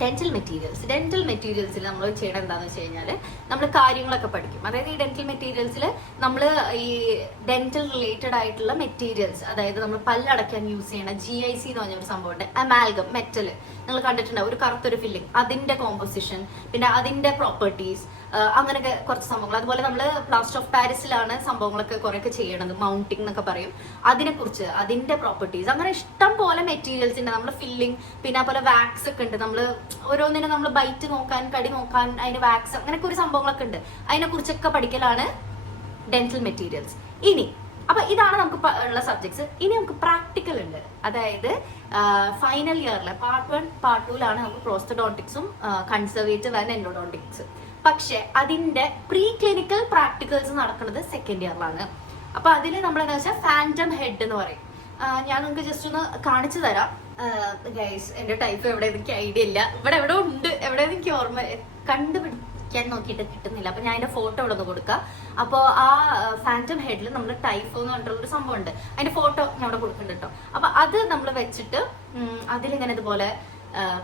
ഡെന്റൽ മെറ്റീരിയൽസിൽ നമ്മൾ ചെയ്യണം എന്താണെന്ന് വെച്ച് കഴിഞ്ഞാൽ നമ്മൾ കാര്യങ്ങളൊക്കെ പഠിക്കും. അതായത് ഈ ഡെന്റൽ മെറ്റീരിയൽസിൽ നമ്മൾ ഈ ഡെന്റൽ റിലേറ്റഡ് ആയിട്ടുള്ള മെറ്റീരിയൽസ്, അതായത് നമ്മൾ പല്ലടയ്ക്കാൻ യൂസ് ചെയ്യണ GIC എന്ന് പറഞ്ഞൊരു സംഭവമുണ്ട്, അമാൽഗം മെറ്റൽ, നിങ്ങൾ കണ്ടിട്ടുണ്ടാവും, ഒരു കറുത്തൊരു ഫില്ലിംഗ്, അതിന്റെ കോമ്പോസിഷൻ, പിന്നെ അതിന്റെ പ്രോപ്പർട്ടീസ്, അങ്ങനെയൊക്കെ കുറച്ച് സംഭവങ്ങൾ. അതുപോലെ നമ്മൾ പ്ലാസ്റ്റർ ഓഫ് പാരീസിലാണ് സംഭവങ്ങളൊക്കെ കുറെയൊക്കെ ചെയ്യണത്, മൗണ്ടിങ് എന്നൊക്കെ പറയും. അതിനെക്കുറിച്ച്, അതിന്റെ പ്രോപ്പർട്ടീസ്, അങ്ങനെ ഇഷ്ടം പോലെ മെറ്റീരിയൽസ് ഉണ്ട്. നമ്മൾ ഫില്ലിംഗ്, പിന്നെ അതുപോലെ വാക്സ് ഒക്കെ ഉണ്ട്. നമ്മൾ ഓരോന്നിനും നമ്മൾ ബൈറ്റ് നോക്കാൻ, കടി നോക്കാൻ, അതിന് വാക്സ്, അങ്ങനെയൊക്കെ ഒരു സംഭവങ്ങളൊക്കെ ഉണ്ട്. അതിനെ കുറിച്ചൊക്കെ പഠിക്കലാണ് ഡെന്റൽ മെറ്റീരിയൽസ്. ഇനി അപ്പൊ ഇതാണ് നമുക്ക് ഉള്ള സബ്ജക്ട്സ്. ഇനി നമുക്ക് പ്രാക്ടിക്കൽ ഉണ്ട്. അതായത് ഫൈനൽ ഇയറിലെ പാർട്ട് 1 പാർട്ട് 2ലാണ് നമുക്ക് പ്രോസ്റ്റഡോണ്ടിക്സും കൺസർവേറ്റീവ് ആൻഡ് എൻഡോഡോണ്ടിക്സ്. പക്ഷെ അതിന്റെ പ്രീ ക്ലിനിക്കൽ പ്രാക്ടിക്കൽസ് നടക്കുന്നത് സെക്കൻഡ് ഇയറിലാണ്. അപ്പൊ അതിൽ നമ്മൾ എന്താ വെച്ചാൽ ഫാൻറ്റം ഹെഡ് എന്ന് പറയും. ഞാൻ നിങ്ങൾക്ക് ജസ്റ്റ് ഒന്ന് കാണിച്ചു തരാം. ഗൈസ്, എന്റെ ടൈപ്പ് എവിടെ എനിക്ക് ഐഡിയ ഇല്ല. ഇവിടെ എവിടെ ഉണ്ട്, എവിടെ എനിക്ക് ഓർമ്മ കണ്ടുപിടിക്കാൻ നോക്കിയിട്ട് കിട്ടുന്നില്ല. അപ്പൊ ഞാൻ അതിന്റെ ഫോട്ടോ ഇവിടെ ഒന്ന് കൊടുക്കാം. അപ്പോൾ ആ ഫാൻറ്റം ഹെഡിൽ നമ്മൾ ടൈഫോ എന്ന് പറഞ്ഞിട്ടുള്ളൊരു സംഭവം ഉണ്ട്. അതിന്റെ ഫോട്ടോ ഞാൻ ഇവിടെ കൊടുക്കുന്നുണ്ട് കേട്ടോ. അപ്പൊ അത് നമ്മൾ വെച്ചിട്ട് അതിലിങ്ങനെ ഇതുപോലെ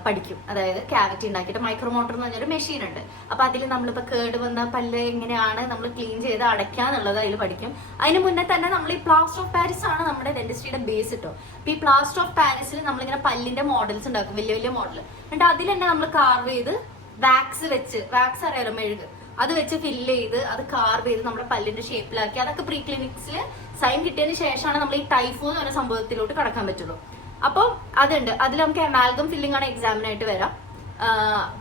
പഠിക്കും. അതായത് ക്യാവിറ്റി ഉണ്ടാക്കിയിട്ട് മൈക്രോമോട്ടർ എന്ന് പറഞ്ഞൊരു മെഷീൻ ഉണ്ട്. അപ്പൊ അതിൽ നമ്മളിപ്പോ കേട് വന്ന പല്ല് എങ്ങനെയാണ് നമ്മൾ ക്ലീൻ ചെയ്ത് അടയ്ക്കാന്നുള്ളത് അതിൽ പഠിക്കും. അതിന് മുന്നേ തന്നെ നമ്മൾ ഈ പ്ലാസ്റ്റർ ഓഫ് പാരീസ് ആണ് നമ്മുടെ ഡെന്റിസ്ട്രിയുടെ ബേസ് കേട്ടോ. അപ്പൊ ഈ പ്ലാസ്റ്റർ ഓഫ് പാരീസിൽ നമ്മളിങ്ങനെ പല്ലിന്റെ മോഡൽസ് ഉണ്ടാക്കും, വലിയ വലിയ മോഡൽ. എന്നിട്ട് അതിൽ തന്നെ നമ്മൾ കാർവ് ചെയ്ത് വാക്സ് അറിയാലോ, മെഴുക്, അത് വെച്ച് ഫില്ല് ചെയ്ത് അത് കാർവ് ചെയ്ത് നമ്മുടെ പല്ലിന്റെ ഷേപ്പിലാക്കി അതൊക്കെ പ്രീ ക്ലിനിക്സിൽ സൈൻ കിട്ടിയതിന് ശേഷമാണ് നമ്മൾ ഈ ടൈഫോ എന്ന് പറഞ്ഞ സംഭവത്തിലോട്ട് കടക്കാൻ പറ്റുള്ളൂ. അപ്പോൾ അതുണ്ട്. അതിൽ നമുക്ക് അമാൽഗം ഫില്ലിംഗ് ആണ് എക്സാമിനായിട്ട് വരാം.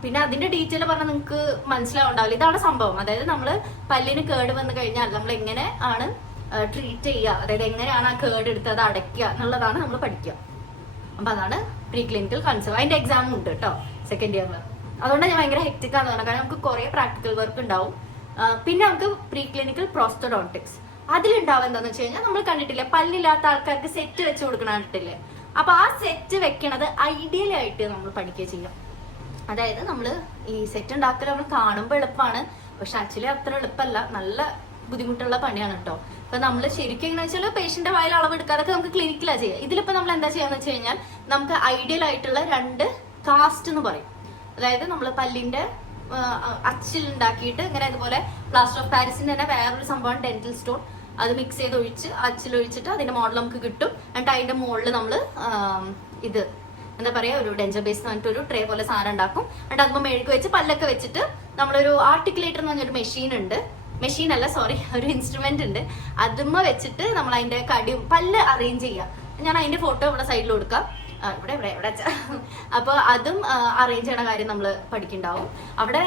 പിന്നെ അതിന്റെ ഡീറ്റെയിൽ പറഞ്ഞാൽ നിങ്ങൾക്ക് മനസ്സിലാവുണ്ടാവില്ല. ഇതാണ് സംഭവം. അതായത് നമ്മൾ പല്ലിന് കേട് വന്നു കഴിഞ്ഞാൽ നമ്മൾ എങ്ങനെ ആണ് ട്രീറ്റ് ചെയ്യുക, അതായത് എങ്ങനെയാണ് ആ കേട് എടുത്ത് അത് അടയ്ക്കുക എന്നുള്ളതാണ് നമ്മൾ പഠിക്കുക. അപ്പൊ അതാണ് പ്രീ ക്ലിനിക്കൽ കൺസേർവ്. അതിന്റെ എക്സാമും ഉണ്ട് കേട്ടോ സെക്കൻഡ് ഇയറിൽ. അതുകൊണ്ടാണ് ഞാൻ ഭയങ്കര ഹെക്റ്റിക് ആണെന്ന് പറഞ്ഞത്. കാരണം നമുക്ക് കുറെ പ്രാക്ടിക്കൽ വർക്ക് ഉണ്ടാവും. പിന്നെ നമുക്ക് പ്രീ ക്ലിനിക്കൽ പ്രോസ്റ്റോഡോണ്ടിക്സ് അതിലുണ്ടാവും. എന്താന്ന് വെച്ച് കഴിഞ്ഞാൽ നമ്മൾ കണ്ടിട്ടില്ലേ, പല്ലില്ലാത്ത ആൾക്കാർക്ക് സെറ്റ് വെച്ച് കൊടുക്കണ കണ്ടിട്ടില്ലേ. അപ്പൊ ആ സെറ്റ് വെക്കണത് ഐഡിയലി ആയിട്ട് നമ്മൾ പഠിക്കുക ചെയ്യാം. അതായത് നമ്മൾ ഈ സെറ്റ് ഉണ്ടാക്കൽ നമ്മൾ കാണുമ്പോൾ എളുപ്പമാണ്, പക്ഷെ ആക്ച്വലി അത്ര എളുപ്പമല്ല, നല്ല ബുദ്ധിമുട്ടുള്ള പണിയാണ് കേട്ടോ. അപ്പൊ നമ്മൾ ശരിക്കും എങ്ങനെ വെച്ചാൽ പേഷ്യന്റെ വായിൽ അളവെടുക്കാതൊക്കെ നമുക്ക് ക്ലിനിക്കിലാണ് ചെയ്യുക. ഇതിലിപ്പോ നമ്മൾ എന്താ ചെയ്യാന്ന് വെച്ച് കഴിഞ്ഞാൽ നമുക്ക് ഐഡിയൽ ആയിട്ടുള്ള 2 കാസ്റ്റ് എന്ന് പറയും. അതായത് നമ്മൾ പല്ലിന്റെ അച്ചിലുണ്ടാക്കിയിട്ട് ഇങ്ങനെ ഇതുപോലെ പ്ലാസ്റ്റർ ഓഫ് പാരീസിന്റെ തന്നെ വേറൊരു സംഭവം ഡെന്റൽ സ്റ്റോൺ, അത് മിക്സ് ചെയ്ത് അച്ചിലൊഴിച്ചിട്ട് അതിന്റെ മോഡൽ നമുക്ക് കിട്ടും. എന്നിട്ട് അതിന്റെ മുകളിൽ നമ്മൾ ഇത് എന്താ പറയാ, ഒരു ഡെഞ്ചർ ബേസ് എന്ന് പറഞ്ഞിട്ട് ഒരു ട്രേ പോലെ സാധനം ഉണ്ടാക്കും. എന്നിട്ട് അതുമ്പോൾ മെഴുക്ക് വെച്ച് പല്ലൊക്കെ വെച്ചിട്ട് നമ്മളൊരു ആർട്ടിക്കുലേറ്റർ എന്ന് പറഞ്ഞൊരു മെഷീൻ അല്ല സോറി, ഒരു ഇൻസ്ട്രുമെന്റ് ഉണ്ട്. അതുമ്മ വെച്ചിട്ട് നമ്മൾ അതിന്റെ കടിയും പല്ല് അറേഞ്ച് ചെയ്യാം. ഞാൻ അതിന്റെ ഫോട്ടോ ഇവിടെ സൈഡിൽ കൊടുക്കാം. ഇവിടെ അപ്പൊ അതും അറേഞ്ച് ചെയ്യണ കാര്യം നമ്മൾ പഠിക്കുന്നുണ്ടാവും. അവിടെ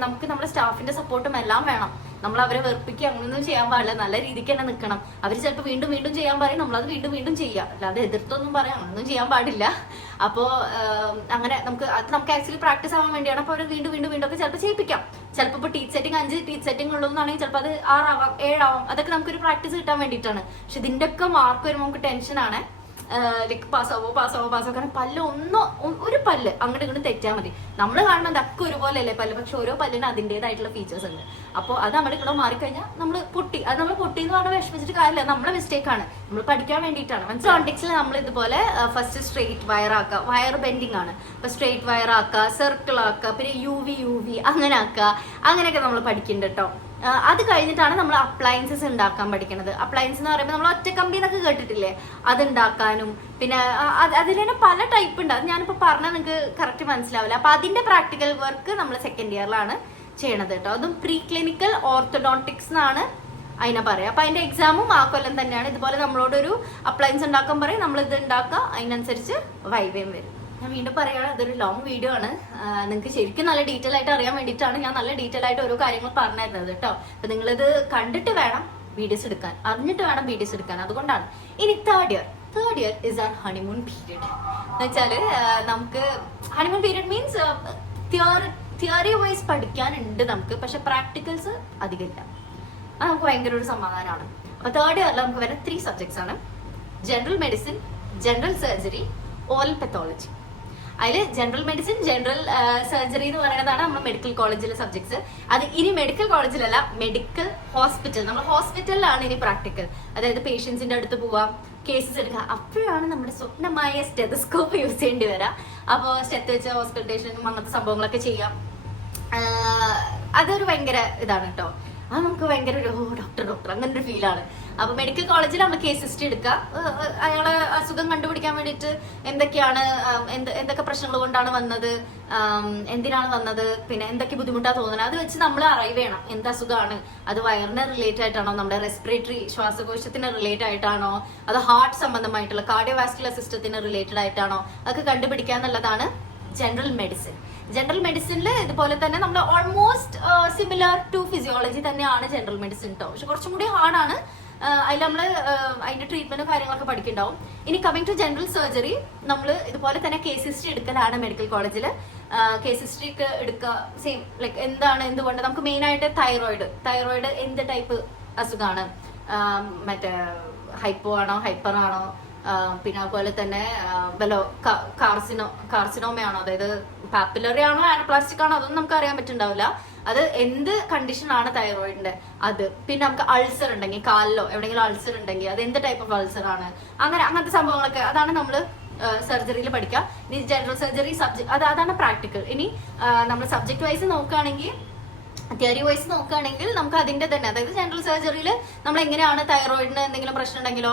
നമുക്ക് നമ്മുടെ സ്റ്റാഫിന്റെ സപ്പോർട്ടും എല്ലാം വേണം. നമ്മൾ അവരെ വെറുപ്പിക്കുക അങ്ങനെയൊന്നും ചെയ്യാൻ പാടില്ല, നല്ല രീതിക്ക് തന്നെ നിൽക്കണം. അവർ ചിലപ്പോൾ വീണ്ടും ചെയ്യാൻ പറയും, നമ്മളത് വീണ്ടും ചെയ്യാം, അല്ലാതെ എതിർത്തൊന്നും പറയാം അങ്ങനൊന്നും ചെയ്യാൻ പാടില്ല. അപ്പോൾ അങ്ങനെ നമുക്ക് ആക്ച്വലി പ്രാക്ടീസ് ആവാൻ വേണ്ടിയാണ്. അപ്പോൾ അവർ വീണ്ടും ഒക്കെ ചിലപ്പോൾ ചെയ്യിപ്പിക്കാം. ചിലപ്പോൾ ഇപ്പോൾ ടീച്ച് സെറ്റിംഗ് 5 ടീച്ച് സെറ്റിംഗ് ഉള്ളതെന്നാണെങ്കിൽ ചിലപ്പോൾ അത് 6 ആവാം 7 ആവാം. അതൊക്കെ നമുക്കൊരു പ്രാക്ടീസ് കിട്ടാൻ വേണ്ടിയിട്ടാണ്. പക്ഷെ ഇതിന്റെ ഒക്കെ മാർക്ക് വരുമ്പോൾ നമുക്ക് ടെൻഷനാണ്. ലൈക്ക് പാസ്സാവോ കാരണം പല്ല് ഒരു പല്ല് അങ്ങോട്ട് ഇങ്ങോട്ട് തെറ്റാൽ മതി. നമ്മൾ കാണുമ്പോൾ അതൊക്കെ ഒരുപോലെ അല്ലേ പല്ല്, പക്ഷെ ഓരോ പല്ലിന് അതിൻ്റെതായിട്ടുള്ള ഫീച്ചേഴ്സ് ഉണ്ട്. അപ്പോൾ അത് അങ്ങോട്ട് ഇങ്ങോട്ട് മാറിക്കഴിഞ്ഞാൽ നമ്മൾ പൊട്ടി എന്ന് പറഞ്ഞാൽ വിഷമിച്ചിട്ട് കാര്യമില്ല, നമ്മളെ മിസ്റ്റേക്ക് ആണ്, നമ്മൾ പഠിക്കാൻ വേണ്ടിയിട്ടാണ്. മനസ്സിലാണ്ടിക്സിൽ നമ്മൾ ഇതുപോലെ ഫസ്റ്റ് സ്ട്രെയിറ്റ് വയർ ആക്കുക, വയർ ബെൻഡിങ് ആണ്. അപ്പൊ സ്ട്രെയിറ്റ് വയർ ആക്കുക, സർക്കിൾ ആക്കുക, പിന്നെ യു വി അങ്ങനെ ആക്കുക, അങ്ങനെയൊക്കെ നമ്മൾ പഠിക്കുന്നുണ്ട് കേട്ടോ. അത് കഴിഞ്ഞിട്ടാണ് നമ്മൾ അപ്ലയൻസസ് ഉണ്ടാക്കാൻ പഠിക്കുന്നത്. അപ്ലയൻസ് എന്ന് പറയുമ്പോൾ നമ്മൾ ഒറ്റക്കമ്പി എന്നൊക്കെ കേട്ടിട്ടില്ലേ, അതുണ്ടാക്കാനും പിന്നെ അതിൽ തന്നെ പല ടൈപ്പ് ഉണ്ട്. അത് ഞാനിപ്പോൾ പറഞ്ഞാൽ നിങ്ങൾക്ക് കറക്റ്റ് മനസ്സിലാവില്ല. അപ്പൊ അതിന്റെ പ്രാക്ടിക്കൽ വർക്ക് നമ്മൾ സെക്കൻഡ് ഇയറിലാണ് ചെയ്യണത് കേട്ടോ. അതും പ്രീ ക്ലിനിക്കൽ ഓർത്തോഡോണ്ടിക്സ് എന്നാണ് അതിനെ പറയാം. അപ്പൊ അതിന്റെ എക്സാമും ആ കൊല്ലം തന്നെയാണ്. ഇതുപോലെ നമ്മളോടൊരു അപ്ലയൻസ് ഉണ്ടാക്കാൻ പറയും, നമ്മൾ ഇത് ഉണ്ടാക്കുക, അതിനനുസരിച്ച് വൈവേം വരും. ഞാൻ വീണ്ടും പറയുകയാണ്, അതൊരു ലോങ് വീഡിയോ ആണ്. നിങ്ങൾക്ക് ശരിക്കും നല്ല ഡീറ്റെയിൽ ആയിട്ട് അറിയാൻ വേണ്ടിയിട്ടാണ് ഞാൻ നല്ല ഡീറ്റെയിൽ ആയിട്ട് ഓരോ കാര്യങ്ങൾ പറഞ്ഞു തരുന്നത് കേട്ടോ. അപ്പൊ നിങ്ങളിത് കണ്ടിട്ട് വേണം വീഡിയോസ് എടുക്കാൻ, അറിഞ്ഞിട്ട് വേണം വീഡിയോസ് എടുക്കാൻ. അതുകൊണ്ടാണ്. ഇനി third year is an honeymoon period. എന്ന് വെച്ചാൽ നമുക്ക് honeymoon period means theory wise പഠിക്കാനുണ്ട് നമുക്ക്, പക്ഷെ പ്രാക്ടിക്കൽസ് അധികമില്ല. അത് നമുക്ക് ഭയങ്കര ഒരു സമാധാനമാണ്. അപ്പൊ തേർഡ് ഇയറിൽ നമുക്ക് വരുന്ന 3 സബ്ജക്ട്സ് ആണ്: general medicine, general surgery, oral pathology. അതിൽ ജനറൽ മെഡിസിൻ, ജനറൽ സർജറി എന്ന് പറയുന്നതാണ് നമ്മുടെ മെഡിക്കൽ കോളേജിലെ സബ്ജക്ട്സ്. അത് ഇനി മെഡിക്കൽ കോളേജിലല്ല, മെഡിക്കൽ ഹോസ്പിറ്റൽ. നമ്മൾ ഹോസ്പിറ്റലിലാണ് ഇനി പ്രാക്ടിക്കൽ. അതായത് പേഷ്യൻസിന്റെ അടുത്ത് പോവാം, കേസസ് എടുക്കുക. അപ്പോഴാണ് നമ്മുടെ സ്വപ്നമായ സ്റ്റെതസ്കോപ്പ് യൂസ് ചെയ്യേണ്ടി വരാം. അപ്പോൾ സ്റ്റെത്ത് വെച്ച ഹോസ്പിറ്റേഷനും അങ്ങനത്തെ സംഭവങ്ങളൊക്കെ ചെയ്യാം. അതൊരു ഭയങ്കര ഇതാണ് കേട്ടോ. അത് നമുക്ക് ഭയങ്കര ഒരു ഡോക്ടർ അങ്ങനെ ഒരു ഫീലാണ്. അപ്പൊ മെഡിക്കൽ കോളേജിൽ നമ്മൾ കേസ് ഹിസ്റ്ററി എടുക്കുക, അയാളെ അസുഖം കണ്ടുപിടിക്കാൻ വേണ്ടിയിട്ട് എന്തൊക്കെ പ്രശ്നങ്ങൾ കൊണ്ടാണ് വന്നത്, എന്തിനാണ് വന്നത്, പിന്നെ എന്തൊക്കെ ബുദ്ധിമുട്ടാണ് തോന്നുന്നത്, അത് വെച്ച് നമ്മൾ അറിവ് ചെയ്യണം എന്ത് അസുഖമാണ്. അത് വയറിന് റിലേറ്റഡ് ആയിട്ടാണോ, നമ്മുടെ റെസ്പിറേറ്ററി ശ്വാസകോശത്തിന് റിലേറ്റഡ് ആയിട്ടാണോ, അത് ഹാർട്ട് സംബന്ധമായിട്ടുള്ള കാർഡിയോവാസ്കുലർ സിസ്റ്റത്തിന് റിലേറ്റഡ് ആയിട്ടാണോ, അതൊക്കെ കണ്ടുപിടിക്കുക എന്നുള്ളതാണ് ജനറൽ മെഡിസിൻ. ജനറൽ മെഡിസിനിൽ ഇതുപോലെ തന്നെ നമ്മൾ ഓൾമോസ്റ്റ് സിമിലർ ടു ഫിസിയോളജി തന്നെയാണ് ജനറൽ മെഡിസിൻ കേട്ടോ. പക്ഷെ കുറച്ചും കൂടി ഹാർഡാണ്. അതിൽ നമ്മൾ അതിന്റെ ട്രീറ്റ്മെന്റും കാര്യങ്ങളൊക്കെ പഠിക്കുന്നുണ്ടാവും. ഇനി കമ്മിങ് ടു ജനറൽ സർജറി, നമ്മൾ ഇതുപോലെ തന്നെ കേസ് ഹിസ്റ്ററി എടുക്കലാണ് മെഡിക്കൽ കോളേജിൽ. കേസ് ഹിസ്റ്ററി ഒക്കെ എടുക്കുക, സെയിം ലൈക്ക് എന്തുകൊണ്ട് നമുക്ക് മെയിൻ ആയിട്ട് തൈറോയിഡ് എന്ത് ടൈപ്പ് അസുഖമാണ്, മറ്റേ ഹൈപ്പോ ആണോ ഹൈപ്പർ ആണോ, പിന്നെ അതുപോലെ തന്നെ കാർസിനോമയാണോ, അതായത് പാപ്പിലറി ആണോ ആനപ്ലാസ്റ്റിക് ആണോ അതൊന്നും നമുക്ക് അറിയാൻ പറ്റുന്നുണ്ടാവില്ല. അത് എന്ത് കണ്ടീഷനാണ് തൈറോയിഡിന്റെ അത്. പിന്നെ നമുക്ക് അൾസർ ഉണ്ടെങ്കിൽ, കാലിലോ എവിടെയെങ്കിലും അൾസർ ഉണ്ടെങ്കിൽ അത് എന്ത് ടൈപ്പ് ഓഫ് അൾസർ ആണ്, അങ്ങനത്തെ സംഭവങ്ങളൊക്കെ അതാണ് നമ്മൾ സർജറിയിൽ പഠിക്കുക. ഇനി ജനറൽ സർജറി സബ്ജക്ട് അതാണ് പ്രാക്ടിക്കൽ. ഇനി നമ്മൾ സബ്ജക്ട് വൈസ് നോക്കുകയാണെങ്കിൽ, തിയറി വൈസ് നോക്കുകയാണെങ്കിൽ നമുക്ക് അതിന്റെ തന്നെ, അതായത് ജനറൽ സർജറിയിൽ നമ്മൾ എങ്ങനെയാണ് തൈറോയിഡിന് എന്തെങ്കിലും പ്രശ്നം ഉണ്ടെങ്കിലോ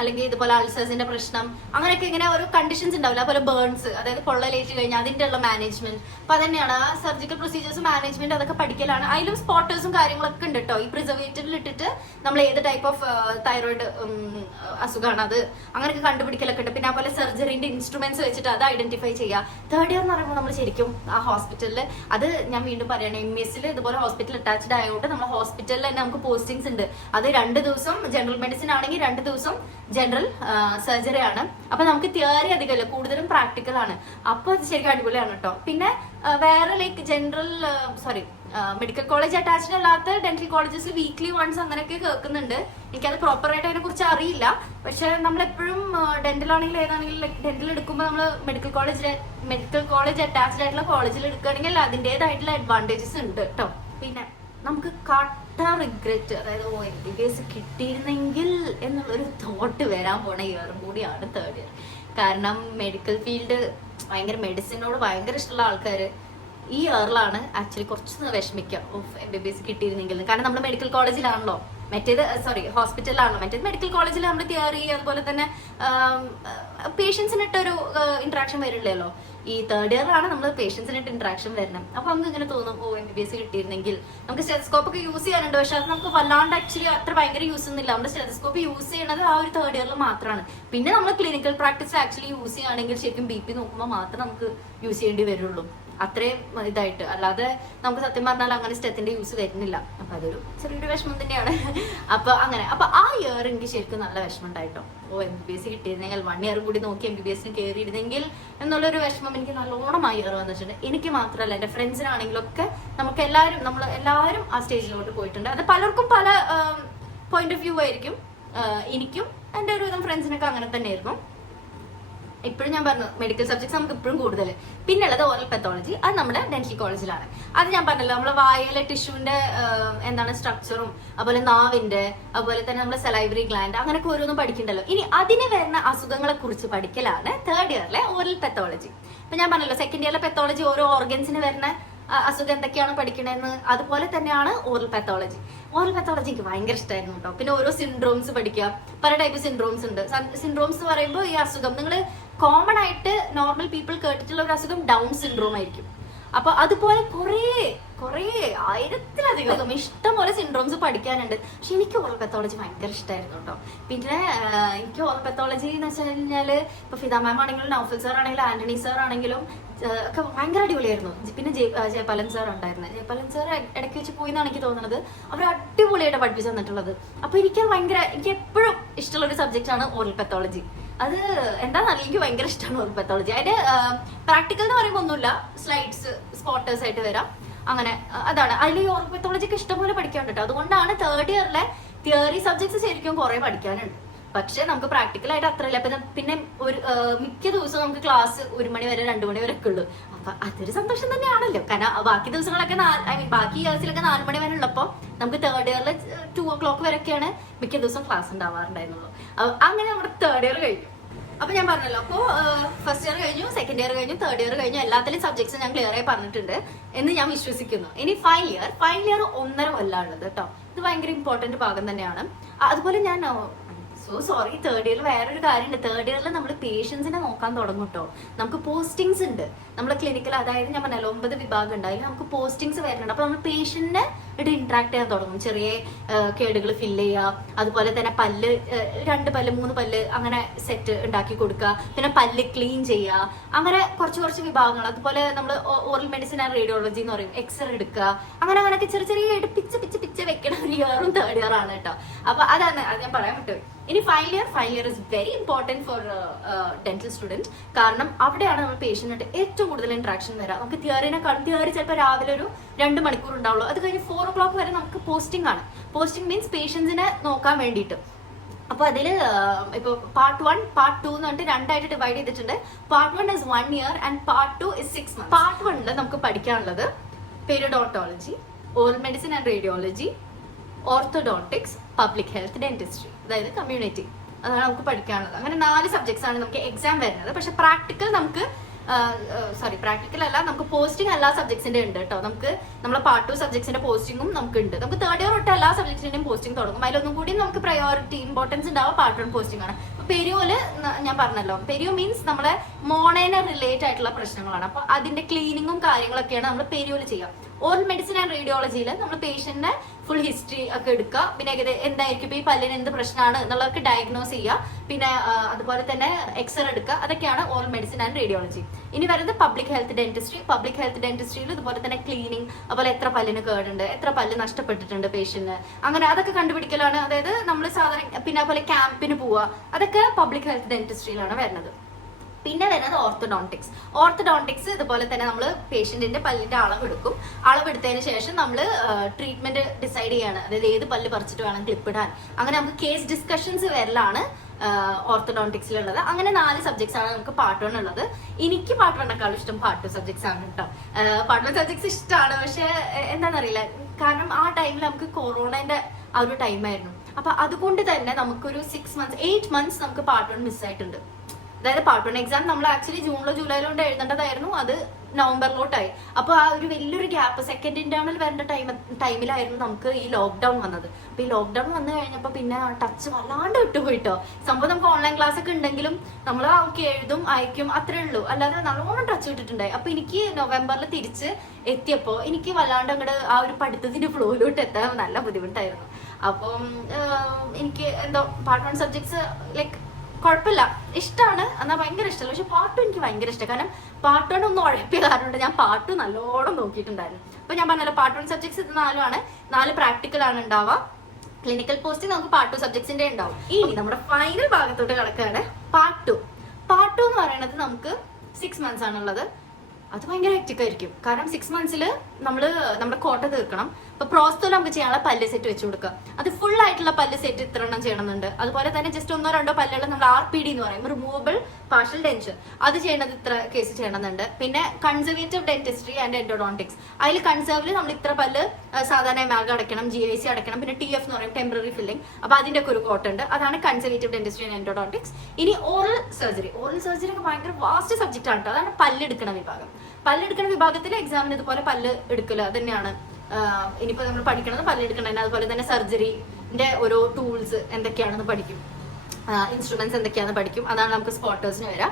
അല്ലെങ്കിൽ ഇതുപോലെ അൾസേഴ്സിന്റെ പ്രശ്നം അങ്ങനെയൊക്കെ ഇങ്ങനെ ഓരോ കണ്ടീഷൻസ് ഉണ്ടാവില്ല. അതുപോലെ ബേൺസ്, അതായത് പൊള്ളലേറ്റ് കഴിഞ്ഞാൽ അതിന്റെ ഉള്ള മാനേജ്മെന്റ്. അപ്പൊ അതന്നെയാണ് ആ സർജിക്കൽ പ്രൊസീജിയേഴ്സ് മാനേജ്മെന്റ്, അതൊക്കെ പഠിക്കലാണ്. അതിലും സ്പോട്ടേഴ്സും കാര്യങ്ങളൊക്കെ ഉണ്ട് കേട്ടോ. ഈ പ്രിസർവേറ്റീവിൽ ഇട്ടിട്ട് നമ്മൾ ഏത് ടൈപ്പ് ഓഫ് തൈറോയിഡ് അസുഖമാണ് അത് അങ്ങനെയൊക്കെ കണ്ടുപിടിക്കലൊക്കെ ഉണ്ട്. പിന്നെ അതുപോലെ സർജറിന്റെ ഇൻസ്ട്രുമെന്റ്സ് വെച്ചിട്ട് അത് ഐഡന്റിഫൈ ചെയ്യുക. തേർഡ് ഇയർ എന്ന് പറയുമ്പോൾ നമ്മൾ ശരിക്കും ആ ഹോസ്പിറ്റലിൽ, അത് ഞാൻ വീണ്ടും പറയണം, MSc ഇതുപോലെ ഹോസ്പിറ്റൽ അറ്റാച്ച്ഡ് ആയതുകൊണ്ട് നമ്മൾ ഹോസ്പിറ്റലിൽ തന്നെ നമുക്ക് പോസ്റ്റിംഗ്സ് ഉണ്ട്. അത് 2 ദിവസം ജനറൽ മെഡിസിൻ ആണെങ്കിൽ 2 ദിവസം ജനറൽ സർജറി ആണ്. അപ്പൊ നമുക്ക് തിയറി അധികമല്ല, കൂടുതലും പ്രാക്ടിക്കൽ ആണ്. അപ്പൊ അത് ശരിക്കും അടിപൊളിയാണ് കേട്ടോ. പിന്നെ വേറെ ലൈക്ക് മെഡിക്കൽ കോളേജ് അറ്റാച്ച്ഡ് അല്ലാത്ത ഡെന്റൽ കോളേജസിൽ വീക്ക്ലി വൺസ് അങ്ങനെയൊക്കെ കേൾക്കുന്നുണ്ട്. എനിക്കത് പ്രോപ്പറായിട്ട് അതിനെ കുറിച്ച് അറിയില്ല. പക്ഷെ നമ്മളെപ്പോഴും ഡെന്റൽ ആണെങ്കിലും ഏതാണെങ്കിലും ഡെന്റൽ എടുക്കുമ്പോൾ നമ്മൾ മെഡിക്കൽ കോളേജ് അറ്റാച്ച്ഡ് ആയിട്ടുള്ള കോളേജിൽ എടുക്കുകയാണെങ്കിൽ അതിൻ്റെതായിട്ടുള്ള അഡ്വാൻറ്റേജസ് ഉണ്ട് കേട്ടോ. പിന്നെ നമുക്ക് റിഗ്രറ്റ്, അതായത് MBBS കിട്ടിയിരുന്നെങ്കിൽ എന്നുള്ളൊരു തോട്ട് വരാൻ പോണ ഇയറും കൂടിയാണ് തേർഡ് ഇയർ. കാരണം മെഡിക്കൽ ഫീൽഡ് ഭയങ്കര, മെഡിസിനോട് ഭയങ്കര ഇഷ്ടമുള്ള ആൾക്കാർ ഈ ഇയറിലാണ് ആക്ച്വലി കുറച്ച് വിഷമിക്കുക, MBBS കിട്ടിയിരുന്നെങ്കിൽ. കാരണം നമ്മൾ മെഡിക്കൽ കോളേജിലാണല്ലോ, ഹോസ്പിറ്റലിലാണല്ലോ. മറ്റേത് മെഡിക്കൽ കോളേജിൽ നമ്മൾ തിയറി അതുപോലെ തന്നെ പേഷ്യൻസിനിട്ടൊരു ഇന്ററാക്ഷൻ വരില്ലല്ലോ. ഈ തേർഡ് ഇയറിലാണ് നമ്മൾ പേഷ്യൻസിനായിട്ട് ഇന്ററാക്ഷൻ വരണം. അപ്പൊ നമുക്ക് ഇങ്ങനെ തോന്നും, MBBS കിട്ടിയിരുന്നെങ്കിൽ. നമുക്ക് സ്റ്റെതസ്കോപ്പ് ഒക്കെ യൂസ് ചെയ്യാനുണ്ട്, പക്ഷെ അത് നമുക്ക് വല്ലാണ്ട് ആക്ച്വലി അത്ര ഭയങ്കര യൂസ് ഒന്നുമില്ല. നമ്മുടെ സ്റ്റെതസ്കോപ്പ് യൂസ് ചെയ്യുന്നത് ആ ഒരു തേർഡ് ഇയറിൽ മാത്രമാണ്. പിന്നെ നമ്മൾ ക്ലിനിക്കൽ പ്രാക്ടീസ് ആക്ച്വലി യൂസ് ചെയ്യുകയാണെങ്കിൽ ശരിക്കും BP നോക്കുമ്പോൾ മാത്രം നമുക്ക് യൂസ് ചെയ്യേണ്ടി വരുള്ളൂ. അത്രയും ഇതായിട്ട്, അല്ലാതെ നമുക്ക് സത്യം പറഞ്ഞാൽ അങ്ങനെ സ്റ്റെത്തിന്റെ യൂസ് വരുന്നില്ല. അപ്പൊ അതൊരു ചെറിയൊരു വിഷമം തന്നെയാണ്. അപ്പൊ ആ ഇയർ എനിക്ക് ശരിക്കും നല്ല വിഷമം ഉണ്ടായിട്ടോ. MBBS കിട്ടിയിരുന്നെങ്കിൽ 1 ഇയർ കൂടി നോക്കി MBBS കയറിയിരുന്നെങ്കിൽ എന്നുള്ളൊരു വിഷമം എനിക്ക് നല്ലോണം ആ ഇയർ വന്നിട്ടുണ്ട്. എനിക്ക് മാത്രമല്ല, എന്റെ ഫ്രണ്ട്സിനാണെങ്കിലും ഒക്കെ നമ്മൾ എല്ലാവരും ആ സ്റ്റേജിലോട്ട് പോയിട്ടുണ്ട്. അത് പലർക്കും പല പോയിന്റ് ഓഫ് വ്യൂ ആയിരിക്കും. എനിക്കും എൻ്റെ ഒരുവിധം ഫ്രണ്ട്സിനൊക്കെ അങ്ങനെ തന്നെയായിരുന്നു. ഇപ്പോഴും ഞാൻ പറഞ്ഞു മെഡിക്കൽ സബ്ജക്ട്സ് നമുക്ക് ഇപ്പോഴും കൂടുതൽ. പിന്നുള്ളത് ഓറൽ പെത്തോളജി, അത് നമ്മുടെ ഡെന്റൽ കോളേജിലാണ്. അത് ഞാൻ പറഞ്ഞല്ലോ, നമ്മളെ വായയിലെ ടിഷ്യൂവിന്റെ സ്ട്രക്ചറും അതുപോലെ നാവിന്റെ അതുപോലെ തന്നെ നമ്മുടെ സലൈവറി ഗ്ലാൻഡ് അങ്ങനെയൊക്കെ ഓരോന്നും പഠിക്കണ്ടല്ലോ. ഇനി അതിന് വരുന്ന അസുഖങ്ങളെ കുറിച്ച് പഠിക്കലാണ് തേർഡ് ഇയറിലെ ഓറൽ പെത്തോളജി. ഇപ്പൊ ഞാൻ പറഞ്ഞല്ലോ, സെക്കൻഡ് ഇയറിലെ പെത്തോളജി ഓരോ ഓർഗൻസിന് വരുന്ന അസുഖം എന്തൊക്കെയാണ് പഠിക്കണമെന്ന്, അതുപോലെ തന്നെയാണ് ഓറൽ പെത്തോളജി. ഓറൽ പെത്തോളജി എനിക്ക് ഭയങ്കര ഇഷ്ടമായിരുന്നു കേട്ടോ. പിന്നെ ഓരോ സിൻഡ്രോംസ് പഠിക്കുക, പല ടൈപ്പ് സിൻഡ്രോംസ് ഉണ്ട്. സിൻഡ്രോംസ് എന്ന് പറയുമ്പോൾ ഈ അസുഖം നിങ്ങൾ കോമൺ ആയിട്ട് നോർമൽ പീപ്പിൾ കേട്ടിട്ടുള്ള ഒരു അസുഖം ഡൗൺ സിൻഡ്രോം ആയിരിക്കും. അപ്പൊ അതുപോലെ കുറേ ആയിരത്തിലധികം ഇഷ്ടംപോലെ സിൻഡ്രോംസ് പഠിക്കാനുണ്ട്. പക്ഷെ എനിക്ക് ഓറൽ പെത്തോളജി ഭയങ്കര ഇഷ്ടമായിരുന്നു കേട്ടോ. പിന്നെ എനിക്ക് ഓറൽ പെത്തോളജി എന്ന് വെച്ച് കഴിഞ്ഞാല് ഇപ്പൊ ഫിദ മാം ആണെങ്കിലും നൗഫൽ സാർ ആണെങ്കിലും ആന്റണി സാർ ആണെങ്കിലും ഒക്കെ ഭയങ്കര അടിപൊളിയായിരുന്നു. പിന്നെ ജയപാലൻ സാർ ഉണ്ടായിരുന്നു. ജയപാലൻ സാർ ഇടയ്ക്ക് വെച്ച് പോയി എന്നാണ് എനിക്ക് തോന്നുന്നത്. അവർ അടിപൊളിയായിട്ട് പഠിപ്പിച്ചു തന്നിട്ടുള്ളത്. അപ്പൊ എനിക്ക് എപ്പോഴും ഇഷ്ടമുള്ള ഒരു സബ്ജക്റ്റ് ആണ് ഓറൽ പെത്തോളജി. അത് എന്താണെന്നറിയില്ല, എനിക്ക് ഭയങ്കര ഇഷ്ടമാണ് ഓറൽ പെത്തോളജി. അതിന്റെ പ്രാക്ടിക്കൽ എന്ന് പറയുമ്പോൾ ഒന്നുമില്ല, സ്ലൈഡ്സ് സ്പോട്ടേഴ്സ് ആയിട്ട് വരാം, അങ്ങനെ അതാണ്. അതിൽ ഈ ഓറൽ പെത്തോളജിക്ക് ഇഷ്ടംപോലെ പഠിക്കാനുണ്ട് കേട്ടോ. അതുകൊണ്ടാണ് തേർഡ് ഇയറിലെ തിയറി സബ്ജക്ട്സ് ശരിക്കും കുറെ പഠിക്കാനുണ്ട്. പക്ഷെ നമുക്ക് പ്രാക്ടിക്കലായിട്ട് അത്രയില്ല. പിന്നെ ഒരു മിക്ക ദിവസവും നമുക്ക് ക്ലാസ് 1 മണി വരെ 2 മണി വരെ ഒക്കെ ഉള്ളൂ. അപ്പൊ അതൊരു സന്തോഷം തന്നെയാണല്ലോ. കാരണം ബാക്കി ദിവസങ്ങളൊക്കെ ബാക്കി ഇയേഴ്സിലൊക്കെ 4 മണി വരെ ഉള്ളപ്പോൾ നമുക്ക് തേർഡ് ഇയറിൽ 2 o'clock വരെയൊക്കെയാണ് മിക്ക ദിവസം ക്ലാസ് ഉണ്ടാവാറുണ്ടായിരുന്നുള്ളൂ. അങ്ങനെ നമ്മുടെ തേർഡ് ഇയർ കഴിഞ്ഞു. അപ്പൊ ഞാൻ പറഞ്ഞല്ലോ, അപ്പോ ഫസ്റ്റ് ഇയർ കഴിഞ്ഞു, സെക്കൻഡ് ഇയർ കഴിഞ്ഞു, തേർഡ് ഇയർ കഴിഞ്ഞു. എല്ലാത്തിലും സബ്ജക്ട്സ് ഞാൻ ക്ലിയർ ആയി പറഞ്ഞിട്ടുണ്ട് എന്ന് ഞാൻ വിശ്വസിക്കുന്നു. ഇനി ഫൈനൽ ഇയർ 1.5 കൊല്ലമുള്ളത് കേട്ടോ. ഇത് ഭയങ്കര ഇമ്പോർട്ടന്റ് ഭാഗം തന്നെയാണ്. അതുപോലെ ഞാൻ തേർഡ് ഇയറിൽ വേറൊരു കാര്യമുണ്ട്. തേർഡ് ഇയറിൽ നമ്മൾ പേഷ്യൻസിനെ നോക്കാൻ തുടങ്ങും കേട്ടോ. നമുക്ക് പോസ്റ്റിങ്സ് ഉണ്ട് നമ്മുടെ ക്ലിനിക്കൽ, അതായത് ഞാൻ പറഞ്ഞല്ലോ 9 വിഭാഗം ഉണ്ട്. അതിൽ നമുക്ക് പോസ്റ്റിങ്സ് വരുന്നുണ്ട്. അപ്പൊ നമ്മൾ പേഷ്യന്റിനെ ആയിട്ട് ഇന്ററാക്ട് ചെയ്യാൻ തുടങ്ങും. ചെറിയ കേടുകൾ ഫില്ല് ചെയ്യുക, അതുപോലെ തന്നെ 2 പല്ല് 3 പല്ല് അങ്ങനെ സെറ്റ് ഉണ്ടാക്കി കൊടുക്കുക, പിന്നെ പല്ല് ക്ലീൻ ചെയ്യുക, അങ്ങനെ കുറച്ച് വിഭാഗങ്ങൾ. അതുപോലെ നമ്മൾ ഓറൽ മെഡിസിൻ ആൻഡ് റേഡിയോളജി എന്ന് പറയും, എക്സ്റേ എടുക്കുക, അങ്ങനെയൊക്കെ ചെറിയ പിച്ച് വെക്കണ ഒരു ഇയറും തേർഡ് ഇയർ ആണ് കേട്ടോ. അപ്പൊ അതാണ് അത് ഞാൻ പറയാൻ പറ്റും. ഇനി final year is very important four dental student. കാരണം അവിടെയാണ് നമ്മൾ പേഷ്യന്റായിട്ട് ഏറ്റവും കൂടുതൽ ഇന്ററാക്ഷൻ വരാം. നമുക്ക് തിയറി ചിലപ്പോൾ രാവിലെ ഒരു 2 മണിക്കൂർ ഉണ്ടാവുള്ളൂ. അത് കഴിഞ്ഞ് 4 o'clock വരെ നമുക്ക് പോസ്റ്റിംഗ് ആണ്. പോസ്റ്റിംഗ് മീൻസ് പേഷ്യൻസിനെ നോക്കാൻ വേണ്ടിയിട്ട്. അപ്പൊ അതില് ഇപ്പൊ പാർട്ട് 1 പാർട്ട് 2 എന്ന് പറഞ്ഞിട്ട് രണ്ടായിട്ട് ഡിവൈഡ് ചെയ്തിട്ടുണ്ട്. Part 1 is 1 year and part 2 is 6 months. Part 1 നമുക്ക് പഠിക്കാനുള്ളത് periodontology, oral medicine and radiology, orthodontics, public health, dentistry, അതായത് കമ്മ്യൂണിറ്റി. അതാണ് നമുക്ക് പഠിക്കാനുള്ളത്. അങ്ങനെ 4 സബ്ജക്ട്സ് ആണ് നമുക്ക് എക്സാം വരുന്നത്. പക്ഷെ പ്രാക്ടിക്കൽ നമുക്ക് പ്രാക്ടിക്കൽ അല്ല, നമുക്ക് പോസ്റ്റിംഗ് എല്ലാ സബ്ജക്ട്സിന്റെ ഉണ്ട് കേട്ടോ. നമുക്ക് നമ്മളെ പാർട്ട് 2 സബ്ജക്ട്സിന്റെ പോസ്റ്റിംഗും നമുക്ക് ഉണ്ട്. നമുക്ക് തേർഡ് ഇയർ തൊട്ട് എല്ലാ സബ്ജക്ട്സിന്റെയും പോസ്റ്റിംഗ് തുടങ്ങും. അതിലൊന്നും കൂടി നമുക്ക് പ്രയോറിറ്റി ഇമ്പോർട്ടൻസ് ഉണ്ടാവുക പാർട്ട് 1 പോസ്റ്റിംഗ് ആണ്. പെരിയോല് ഞാൻ പറഞ്ഞല്ലോ, പെരിയോ മീൻസ് നമ്മളെ മോണേനെ റിലേറ്റ് ആയിട്ടുള്ള പ്രശ്നങ്ങളാണ്. അപ്പൊ അതിന്റെ ക്ലീനിങ്ങും കാര്യങ്ങളൊക്കെയാണ് നമ്മൾ പെരിയോല് ചെയ്യുക. ഓറൽ മെഡിസിൻ ആൻഡ് റേഡിയോളജിയിൽ നമ്മൾ പേഷ്യന്റിന്റെ ഫുൾ ഹിസ്റ്ററി ഒക്കെ എടുക്കുക. പിന്നെ എന്തായിരിക്കും ഇപ്പൊ ഈ പല്ലിന് എന്ത് പ്രശ്നമാണ് എന്നുള്ളതൊക്കെ ഡയഗ്നോസ് ചെയ്യുക. പിന്നെ അതുപോലെ തന്നെ എക്സ്റേ എടുക്കുക. അതൊക്കെയാണ് ഓറൽ മെഡിസിൻ ആൻഡ് റേഡിയോളജി. ഇനി വരുന്നത് public health dentistry. Public health ഡെന്റിസ്ട്രിയിൽ ഇതുപോലെ തന്നെ ക്ലീനിങ്, അതുപോലെ എത്ര പല്ലിന് കേടുണ്ട്, എത്ര പല്ല് നഷ്ടപ്പെട്ടിട്ടുണ്ട് പേഷ്യന്റിന്, അങ്ങനെ അതൊക്കെ കണ്ടുപിടിക്കലാണ്. അതായത് നമ്മൾ സാധാരണ പിന്നെ അതുപോലെ ക്യാമ്പിന് പോവുക, അതൊക്കെ പബ്ലിക് ഹെൽത്ത് ഡെന്റിസ്ട്രിയിലാണ് വരുന്നത്. പിന്നെ വരുന്നത് ഓർത്തോഡോണ്ടിക്സ്. ഓർത്തോഡോണ്ടിക്സ് ഇതുപോലെ തന്നെ നമ്മൾ പേഷ്യന്റിന്റെ പല്ലിന്റെ അളവെടുക്കും. അളവെടുത്തതിന് ശേഷം നമ്മൾ ട്രീറ്റ്മെന്റ് ഡിസൈഡ് ചെയ്യാണ്. അതായത് ഏത് പല്ല് പറിച്ചിട്ട് വേണം ക്ലിപ്പിടാൻ. അങ്ങനെ നമുക്ക് കേസ് ഡിസ്കഷൻസ് വരലാണ് ഓർത്തോഡോണ്ടിക്സിലുള്ളത്. അങ്ങനെ 4 സബ്ജക്ട്സ് ആണ് നമുക്ക് പാർട്ട് 1 ഉള്ളത്. എനിക്ക് പാർട്ട് 1 ഇഷ്ടം പാർട്ട് 2 സബ്ജക്ട്സ് ആണ് കേട്ടോ. പാർട്ട് 1 സബ്ജക്ട്സ് ഇഷ്ടമാണ്, പക്ഷെ എന്താണെന്നറിയില്ല, കാരണം ആ ടൈമിൽ നമുക്ക് കൊറോണന്റെ ആ ഒരു ടൈമായിരുന്നു. അപ്പൊ അതുകൊണ്ട് തന്നെ നമുക്കൊരു 8 months നമുക്ക് പാർട്ട് 1 മിസ്സായിട്ടുണ്ട്. അതായത് പാർട്ട് 1 എക്സാം നമ്മൾ ആക്ച്വലി ജൂണിലോ ജൂലൈയിലോ എഴുതേണ്ടതായിരുന്നു, അത് നവംബറിലോട്ടായി. അപ്പൊ ആ ഒരു വലിയൊരു ഗ്യാപ്പ്, സെക്കൻഡ് ഇന്റേണൽ വരേണ്ട ടൈമിലായിരുന്നു നമുക്ക് ഈ ലോക്ക്ഡൌൺ വന്നത്. അപ്പൊ ഈ ലോക്ക്ഡൌൺ വന്നു കഴിഞ്ഞപ്പോ പിന്നെ ടച്ച് വല്ലാണ്ട് വിട്ടുപോയിട്ടോ. സംഭവം നമുക്ക് ഓൺലൈൻ ക്ലാസ് ഒക്കെ ഉണ്ടെങ്കിലും നമ്മൾ എഴുതും അയക്കും അത്രേ ഉള്ളൂ, അല്ലാതെ നല്ലോണം ടച്ച് വിട്ടിട്ടുണ്ടായി. അപ്പൊ എനിക്ക് നവംബറിൽ തിരിച്ച് എത്തിയപ്പോ എനിക്ക് വല്ലാണ്ട് അങ്ങോട്ട് ആ ഒരു പഠിത്തത്തിന്റെ ഫ്ലോയിലോട്ട് എത്താൻ നല്ല ബുദ്ധിമുട്ടായിരുന്നു. അപ്പം എനിക്ക് എന്തോ പാർട്ട് 1 സബ്ജക്ട്സ് ലൈക്ക് കുഴപ്പമില്ല, ഇഷ്ടമാണ്, എന്നാൽ ഭയങ്കര ഇഷ്ടമല്ല. പക്ഷെ പാർട്ട് 2 എനിക്ക് ഭയങ്കര ഇഷ്ടം. കാരണം പാർട്ട് 1 ഒന്ന് ഉഴപ്പിയ കാരണം ഞാൻ പാർട്ട് 2 നല്ലോണം നോക്കിയിട്ടുണ്ടായിരുന്നു. അപ്പൊ ഞാൻ പറഞ്ഞല്ലോ പാർട്ട് 1 സബ്ജക്ട്സ് ഇത് 4 ആണ്. 4 പ്രാക്ടിക്കൽ ആണ് ഉണ്ടാവുക. ക്ലിനിക്കൽ പോസ്റ്റിംഗ് നമുക്ക് പാർട്ട് 2 സബ്ജക്ട്സിന്റെ ഉണ്ടാവും. ഇനി നമ്മുടെ ഫൈനൽ ഭാഗത്തോട്ട് കിടക്കുകയാണ് പാർട്ട് 2. പാർട്ട് 2 എന്ന് പറയുന്നത് നമുക്ക് 6 months ആണുള്ളത്. അത് ഭയങ്കര ഹെക്റ്റിക് ആയിരിക്കും. കാരണം 6 months നമ്മുടെ കോട്ട തീർക്കണം. ഇപ്പൊ പ്രോസ്റ്റോയിൽ നമുക്ക് ചെയ്യാനുള്ള പല്ല് സെറ്റ് വെച്ച് കൊടുക്കുക. അത് ഫുൾ ആയിട്ടുള്ള പല്ല് സെറ്റ് ഇത്ര എണ്ണം ചെയ്യണമെന്നുണ്ട്. അതുപോലെ തന്നെ ജസ്റ്റ് 1-2 പല്ലുകൾ നമ്മൾ RPD എന്ന് പറയും, റിമൂവബിൾ പാർഷ്യൽ ഡെൻച്ചർ, അത് ചെയ്യണത് ഇത്ര കേസ് ചെയ്യണമെന്നുണ്ട്. പിന്നെ കൺസർവേറ്റീവ് ഡെന്റിസ്ട്രി ആൻഡ് എൻഡോഡോണ്ടിക്സ്, അതിൽ കൺസർവില് നമ്മൾ ഇത്ര പല്ല് സാധാരണ എമാൽഗ അടയ്ക്കണം, GIC അടയ്ക്കണം. പിന്നെ TF എന്ന് പറയും, ടെമ്പററി ഫില്ലിംഗ്. അപ്പൊ അതിന്റെ ഒക്കെ ഒരു കോട്ട് ഉണ്ട്. അതാണ് കൺസർവേറ്റീവ് ഡെന്റിസ്ട്രി ആൻഡ് എൻഡോഡോണ്ടിക്സ്. ഇനി ഓറൽ സർജറി. ഓറൽ സർജറി ഒക്കെ ഭയങ്കര വാസ്റ്റ് സബ്ജക്റ്റ് ആണ് കേട്ടോ. അതാണ് പല്ലെടുക്കണ വിഭാഗം. പല്ലെടുക്കുന്ന വിഭാഗത്തിൽ എക്സാമിന് ഇതുപോലെ പല്ല് എടുക്കല് അത് തന്നെയാണ്. ഇനിയിപ്പോ നമ്മൾ പഠിക്കണത് പല്ലെടുക്കണതിന്. അതുപോലെ തന്നെ സർജറിന്റെ ഓരോ ടൂൾസ് എന്തൊക്കെയാണെന്ന് പഠിക്കും, ഇൻസ്ട്രുമെന്റ്സ് എന്തൊക്കെയാണെന്ന് പഠിക്കും. അതാണ് നമുക്ക് സ്പോട്ടേഴ്സിന് വരാം.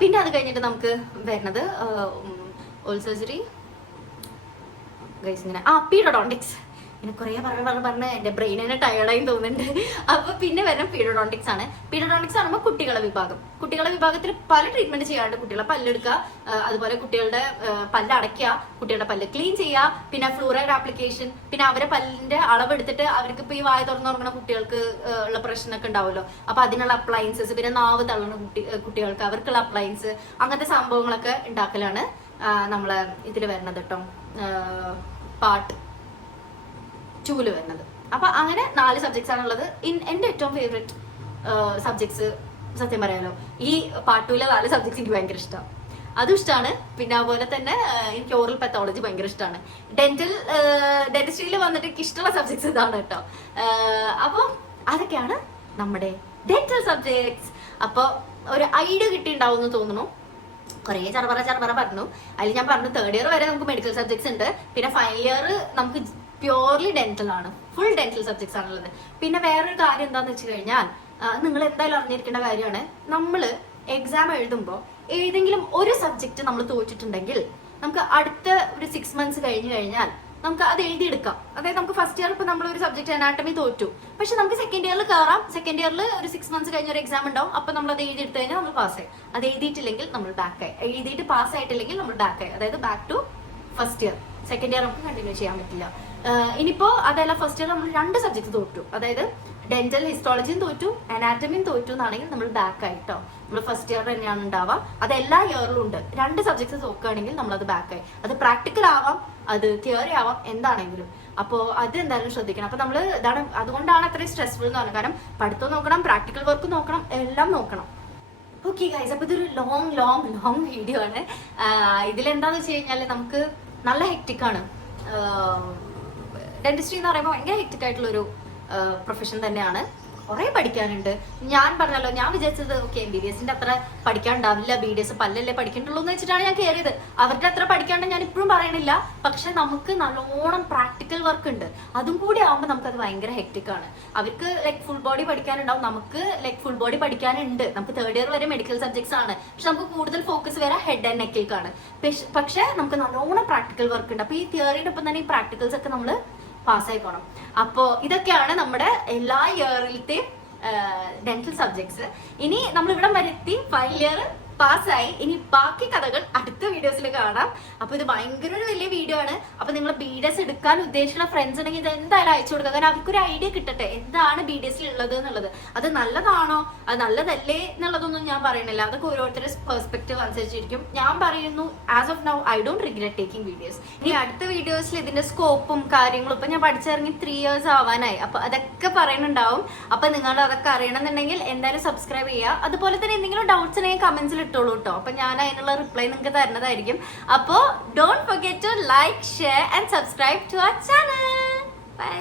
പിന്നെ അത് കഴിഞ്ഞിട്ട് നമുക്ക് വരുന്നത് ഓൾ സർജറി ഇങ്ങനെ പീഡോഡോണ്ടിക്സ്. പിന്നെ കുറെ പറഞ്ഞ് എന്റെ ബ്രെയിൻ തന്നെ ടയർഡായി തോന്നുന്നുണ്ട്. അപ്പൊ പിന്നെ വരണം പീഡോഡോണ്ടിക്സ് ആണ്. പീഡോഡോണ്ടിക്സ് ആകുമ്പോൾ കുട്ടികളെ വിഭാഗം. കുട്ടികളെ വിഭാഗത്തിൽ പല ട്രീറ്റ്മെന്റ് ചെയ്യാണ്ട് കുട്ടികളെ പല്ലെടുക്കുക, അതുപോലെ കുട്ടികളുടെ പല്ല് അടയ്ക്കുക, കുട്ടികളുടെ പല്ല് ക്ലീൻ ചെയ്യുക, പിന്നെ ഫ്ലൂറൈഡ് ആപ്ലിക്കേഷൻ, പിന്നെ അവരെ പല്ലിന്റെ അളവെടുത്തിട്ട് അവർക്ക് ഇപ്പൊ ഈ വായ തുറന്നുറങ്ങുന്ന കുട്ടികൾക്ക് ഉള്ള പ്രശ്നമൊക്കെ ഉണ്ടാവുമല്ലോ, അപ്പൊ അതിനുള്ള അപ്ലയൻസസ്, പിന്നെ നാവ് തള്ളുന്ന കുട്ടികൾക്ക് അവർക്കുള്ള അപ്ലയൻസ്, അങ്ങനത്തെ സംഭവങ്ങളൊക്കെ ഉണ്ടാക്കലാണ് നമ്മളെ ഇതിൽ വരുന്നത് കേട്ടോ, പാർട്ട് 2 വരുന്നത്. അപ്പൊ അങ്ങനെ 4 സബ്ജക്ട്സ് ആണുള്ളത്. എന്റെ ഏറ്റവും ഫേവറേറ്റ് സബ്ജക്ട്സ് സത്യം പറയാലോ ഈ പാർട്ട് 2 4 സബ്ജക്ട്സ് എനിക്ക് ഭയങ്കര ഇഷ്ടമാണ്. അതും ഇഷ്ടമാണ്. പിന്നെ അതുപോലെ തന്നെ എനിക്ക് ഓറൽ പെത്തോളജി ഭയങ്കര ഇഷ്ടമാണ്. ഡെന്റിസ്ട്രിയിൽ വന്നിട്ട് എനിക്ക് ഇഷ്ടമുള്ള സബ്ജക്ട്സ് ഇതാണ് കേട്ടോ. അപ്പൊ അതൊക്കെയാണ് നമ്മുടെ ഡെന്റൽ സബ്ജക്ട്സ്. അപ്പൊ ഒരു ഐഡിയ കിട്ടിയിട്ടുണ്ടാവും എന്ന് തോന്നുന്നു. കുറേ ചറപറ പറഞ്ഞു. അതിൽ ഞാൻ പറഞ്ഞു 3rd year വരെ നമുക്ക് മെഡിക്കൽ സബ്ജക്ട്സ് ഉണ്ട്. പിന്നെ ഫൈനൽ ഇയർ നമുക്ക് പ്യോർലി ഡെന്റൽ ആണ്, ഫുൾ ഡെന്റൽ സബ്ജക്ട്സ് ആണുള്ളത്. പിന്നെ വേറൊരു കാര്യം എന്താന്ന് വെച്ച് കഴിഞ്ഞാൽ നിങ്ങൾ എന്തായാലും അറിഞ്ഞിരിക്കേണ്ട കാര്യമാണ്, നമ്മൾ എക്സാം എഴുതുമ്പോൾ ഏതെങ്കിലും ഒരു സബ്ജക്ട് നമ്മൾ തോറ്റിട്ടുണ്ടെങ്കിൽ നമുക്ക് അടുത്ത ഒരു 6 months കഴിഞ്ഞ് കഴിഞ്ഞാൽ നമുക്ക് അത് എഴുതിയെടുക്കാം. അതായത് നമുക്ക് ഫസ്റ്റ് ഇയർ ഇപ്പൊ നമ്മൾ ഒരു സബ്ജക്ട് അനാട്ടമി തോറ്റു, പക്ഷെ നമുക്ക് സെക്കൻഡ് ഇയറിൽ കയറാം. സെക്കൻഡ് ഇയറിൽ ഒരു 6 months കഴിഞ്ഞ ഒരു എക്സാം ഉണ്ടാവും. അപ്പൊ നമ്മൾ അത് എഴുതിയെടുത്ത് കഴിഞ്ഞാൽ നമ്മൾ പാസ്സായി. അത് എഴുതിയിട്ടില്ലെങ്കിൽ നമ്മൾ ബാക്കായി, എഴുതിയിട്ട് പാസ് ആയിട്ടില്ലെങ്കിൽ നമ്മൾ ബാക്കായി. അതായത് back to first year. Second year നമുക്ക് കണ്ടിന്യൂ ചെയ്യാൻ പറ്റില്ല. ഇനിയിപ്പോ അതല്ല, ഫസ്റ്റ് ഇയർ നമ്മൾ 2 സബ്ജക്ട് തോറ്റു, അതായത് ഡെന്റൽ ഹിസ്റ്റോളജിയും തോറ്റു, അനാറ്റമിയും തോറ്റു എന്നാണെങ്കിൽ നമ്മൾ ബാക്ക് ആയിട്ടോ. നമ്മൾ ഫസ്റ്റ് ഇയർ തന്നെയാണ് ഉണ്ടാവുക. അത് എല്ലാ ഇയറിലും ഉണ്ട്. 2 സബ്ജക്ട്സ് തോക്കുകയാണെങ്കിൽ നമ്മൾ അത് ബാക്കായി. അത് പ്രാക്ടിക്കൽ ആവാം, അത് തിയറി ആവാം, എന്താണെങ്കിലും. അപ്പോൾ അത് എന്തായാലും ശ്രദ്ധിക്കണം. അപ്പോൾ നമ്മൾ ഇതാണ്, അതുകൊണ്ടാണ് അത്രയും സ്ട്രെസ്ഫുൾ എന്ന് പറഞ്ഞത്. കാരണം പഠിത്തം നോക്കണം, പ്രാക്ടിക്കൽ വർക്ക് നോക്കണം, എല്ലാം നോക്കണം. ഓക്കെ ഗൈസ്, അപ്പോൾ ഇതൊരു ലോങ് വീഡിയോ ആണ്. ഇതിലെന്താന്ന് വെച്ച് കഴിഞ്ഞാൽ നമുക്ക് നല്ല ഹെക്റ്റിക്കാണ്. ഡെന്റിസ്ട്രി എന്ന് പറയുമ്പോൾ ഭയങ്കര ഹെക്റ്റിക് ആയിട്ടുള്ളൊരു പ്രൊഫഷൻ തന്നെയാണ്. കുറെ പഠിക്കാനുണ്ട്. ഞാൻ പറഞ്ഞല്ലോ, ഞാൻ വിചാരിച്ചത് ഓക്കെ MBBS അത്ര പഠിക്കാണ്ടാവില്ല, BDS പല്ലല്ലേ പഠിക്കണ്ടുള്ളൂ എന്ന് വെച്ചിട്ടാണ് ഞാൻ കയറിയത്. അവരുടെ അത്ര പഠിക്കാണ്ട് ഞാൻ ഇപ്പോഴും പറയണില്ല. പക്ഷെ നമുക്ക് നല്ലോണം പ്രാക്ടിക്കൽ വർക്ക് ഉണ്ട്. അതും കൂടി ആവുമ്പോൾ നമുക്കത് ഭയങ്കര ഹെക്റ്റിക് ആണ്. അവർക്ക് ലൈക്ക് ഫുൾ ബോഡി പഠിക്കാനുണ്ടാവും, നമുക്ക് ലൈക്ക് ഫുൾ ബോഡി പഠിക്കാനുണ്ട്. നമുക്ക് 3rd ഇയർ വരെ മെഡിക്കൽ സബ്ജക്ട്സ് ആണ്, പക്ഷെ നമുക്ക് കൂടുതൽ ഫോക്കസ് വരെ ഹെഡ് ആൻഡ് നെക്കിലേക്കാണ്. പക്ഷെ നമുക്ക് നല്ലോണം പ്രാക്ടിക്കൽ വർക്ക് ഉണ്ട്. അപ്പൊ ഈ തിയറിയുടെ ഒപ്പം തന്നെ ഈ പ്രാക്ടിക്കൽസ് ഒക്കെ നമ്മൾ പാസ്സായി പോകണം. അപ്പോൾ ഇതൊക്കെയാണ് നമ്മുടെ എല്ലാ ഇയറിലത്തെ ഡെന്റൽ സബ്ജക്ട്സ്. ഇനി നമ്മൾ ഇവിടെ വരെത്തി, ഫൈനൽ ഇയർ പാസ്സായി. ഇനി ബാക്കി കഥകൾ അടുത്ത വീഡിയോസിൽ കാണാം. അപ്പൊ ഇത് ഭയങ്കര ഒരു വലിയ വീഡിയോ ആണ്. അപ്പൊ നിങ്ങൾ BDS എടുക്കാൻ ഉദ്ദേശിക്കുന്ന ഫ്രണ്ട്സ് ഉണ്ടെങ്കിൽ ഇത് എന്തായാലും അയച്ചു കൊടുക്കുക. കാരണം അവർക്കൊരു ഐഡിയ കിട്ടട്ടെ എന്താണ് BDS ഉള്ളത് എന്നുള്ളത്. അത് നല്ലതാണോ അത് നല്ലതല്ലേ എന്നുള്ളതൊന്നും ഞാൻ പറയണില്ല. അതൊക്കെ ഓരോരുത്തരുടെ പെർസ്പെക്റ്റീവ് അനുസരിച്ചിരിക്കും. ഞാൻ പറയുന്നു, as of now I don't regret taking videos. ഇനി അടുത്ത വീഡിയോസിൽ ഇതിന്റെ സ്കോപ്പും കാര്യങ്ങളും ഇപ്പൊ ഞാൻ പഠിച്ചിറങ്ങി 3 years ആവാനായി. അപ്പൊ അതൊക്കെ പറയുന്നുണ്ടാവും. അപ്പൊ നിങ്ങൾ അതൊക്കെ അറിയണമെന്നുണ്ടെങ്കിൽ എന്തായാലും സബ്സ്ക്രൈബ് ചെയ്യുക. അതുപോലെ തന്നെ എന്തെങ്കിലും ഡൗട്ട്സ് ഉണ്ടെങ്കിൽ കമന്റ്സിൽ ഇട്ടോളൂ കേട്ടോ. അപ്പൊ ഞാൻ അതിനുള്ള റിപ്ലൈ നിങ്ങൾക്ക് തരുന്നതായിരിക്കും. അപ്പോ don't forget to like, share and subscribe to our channel. By.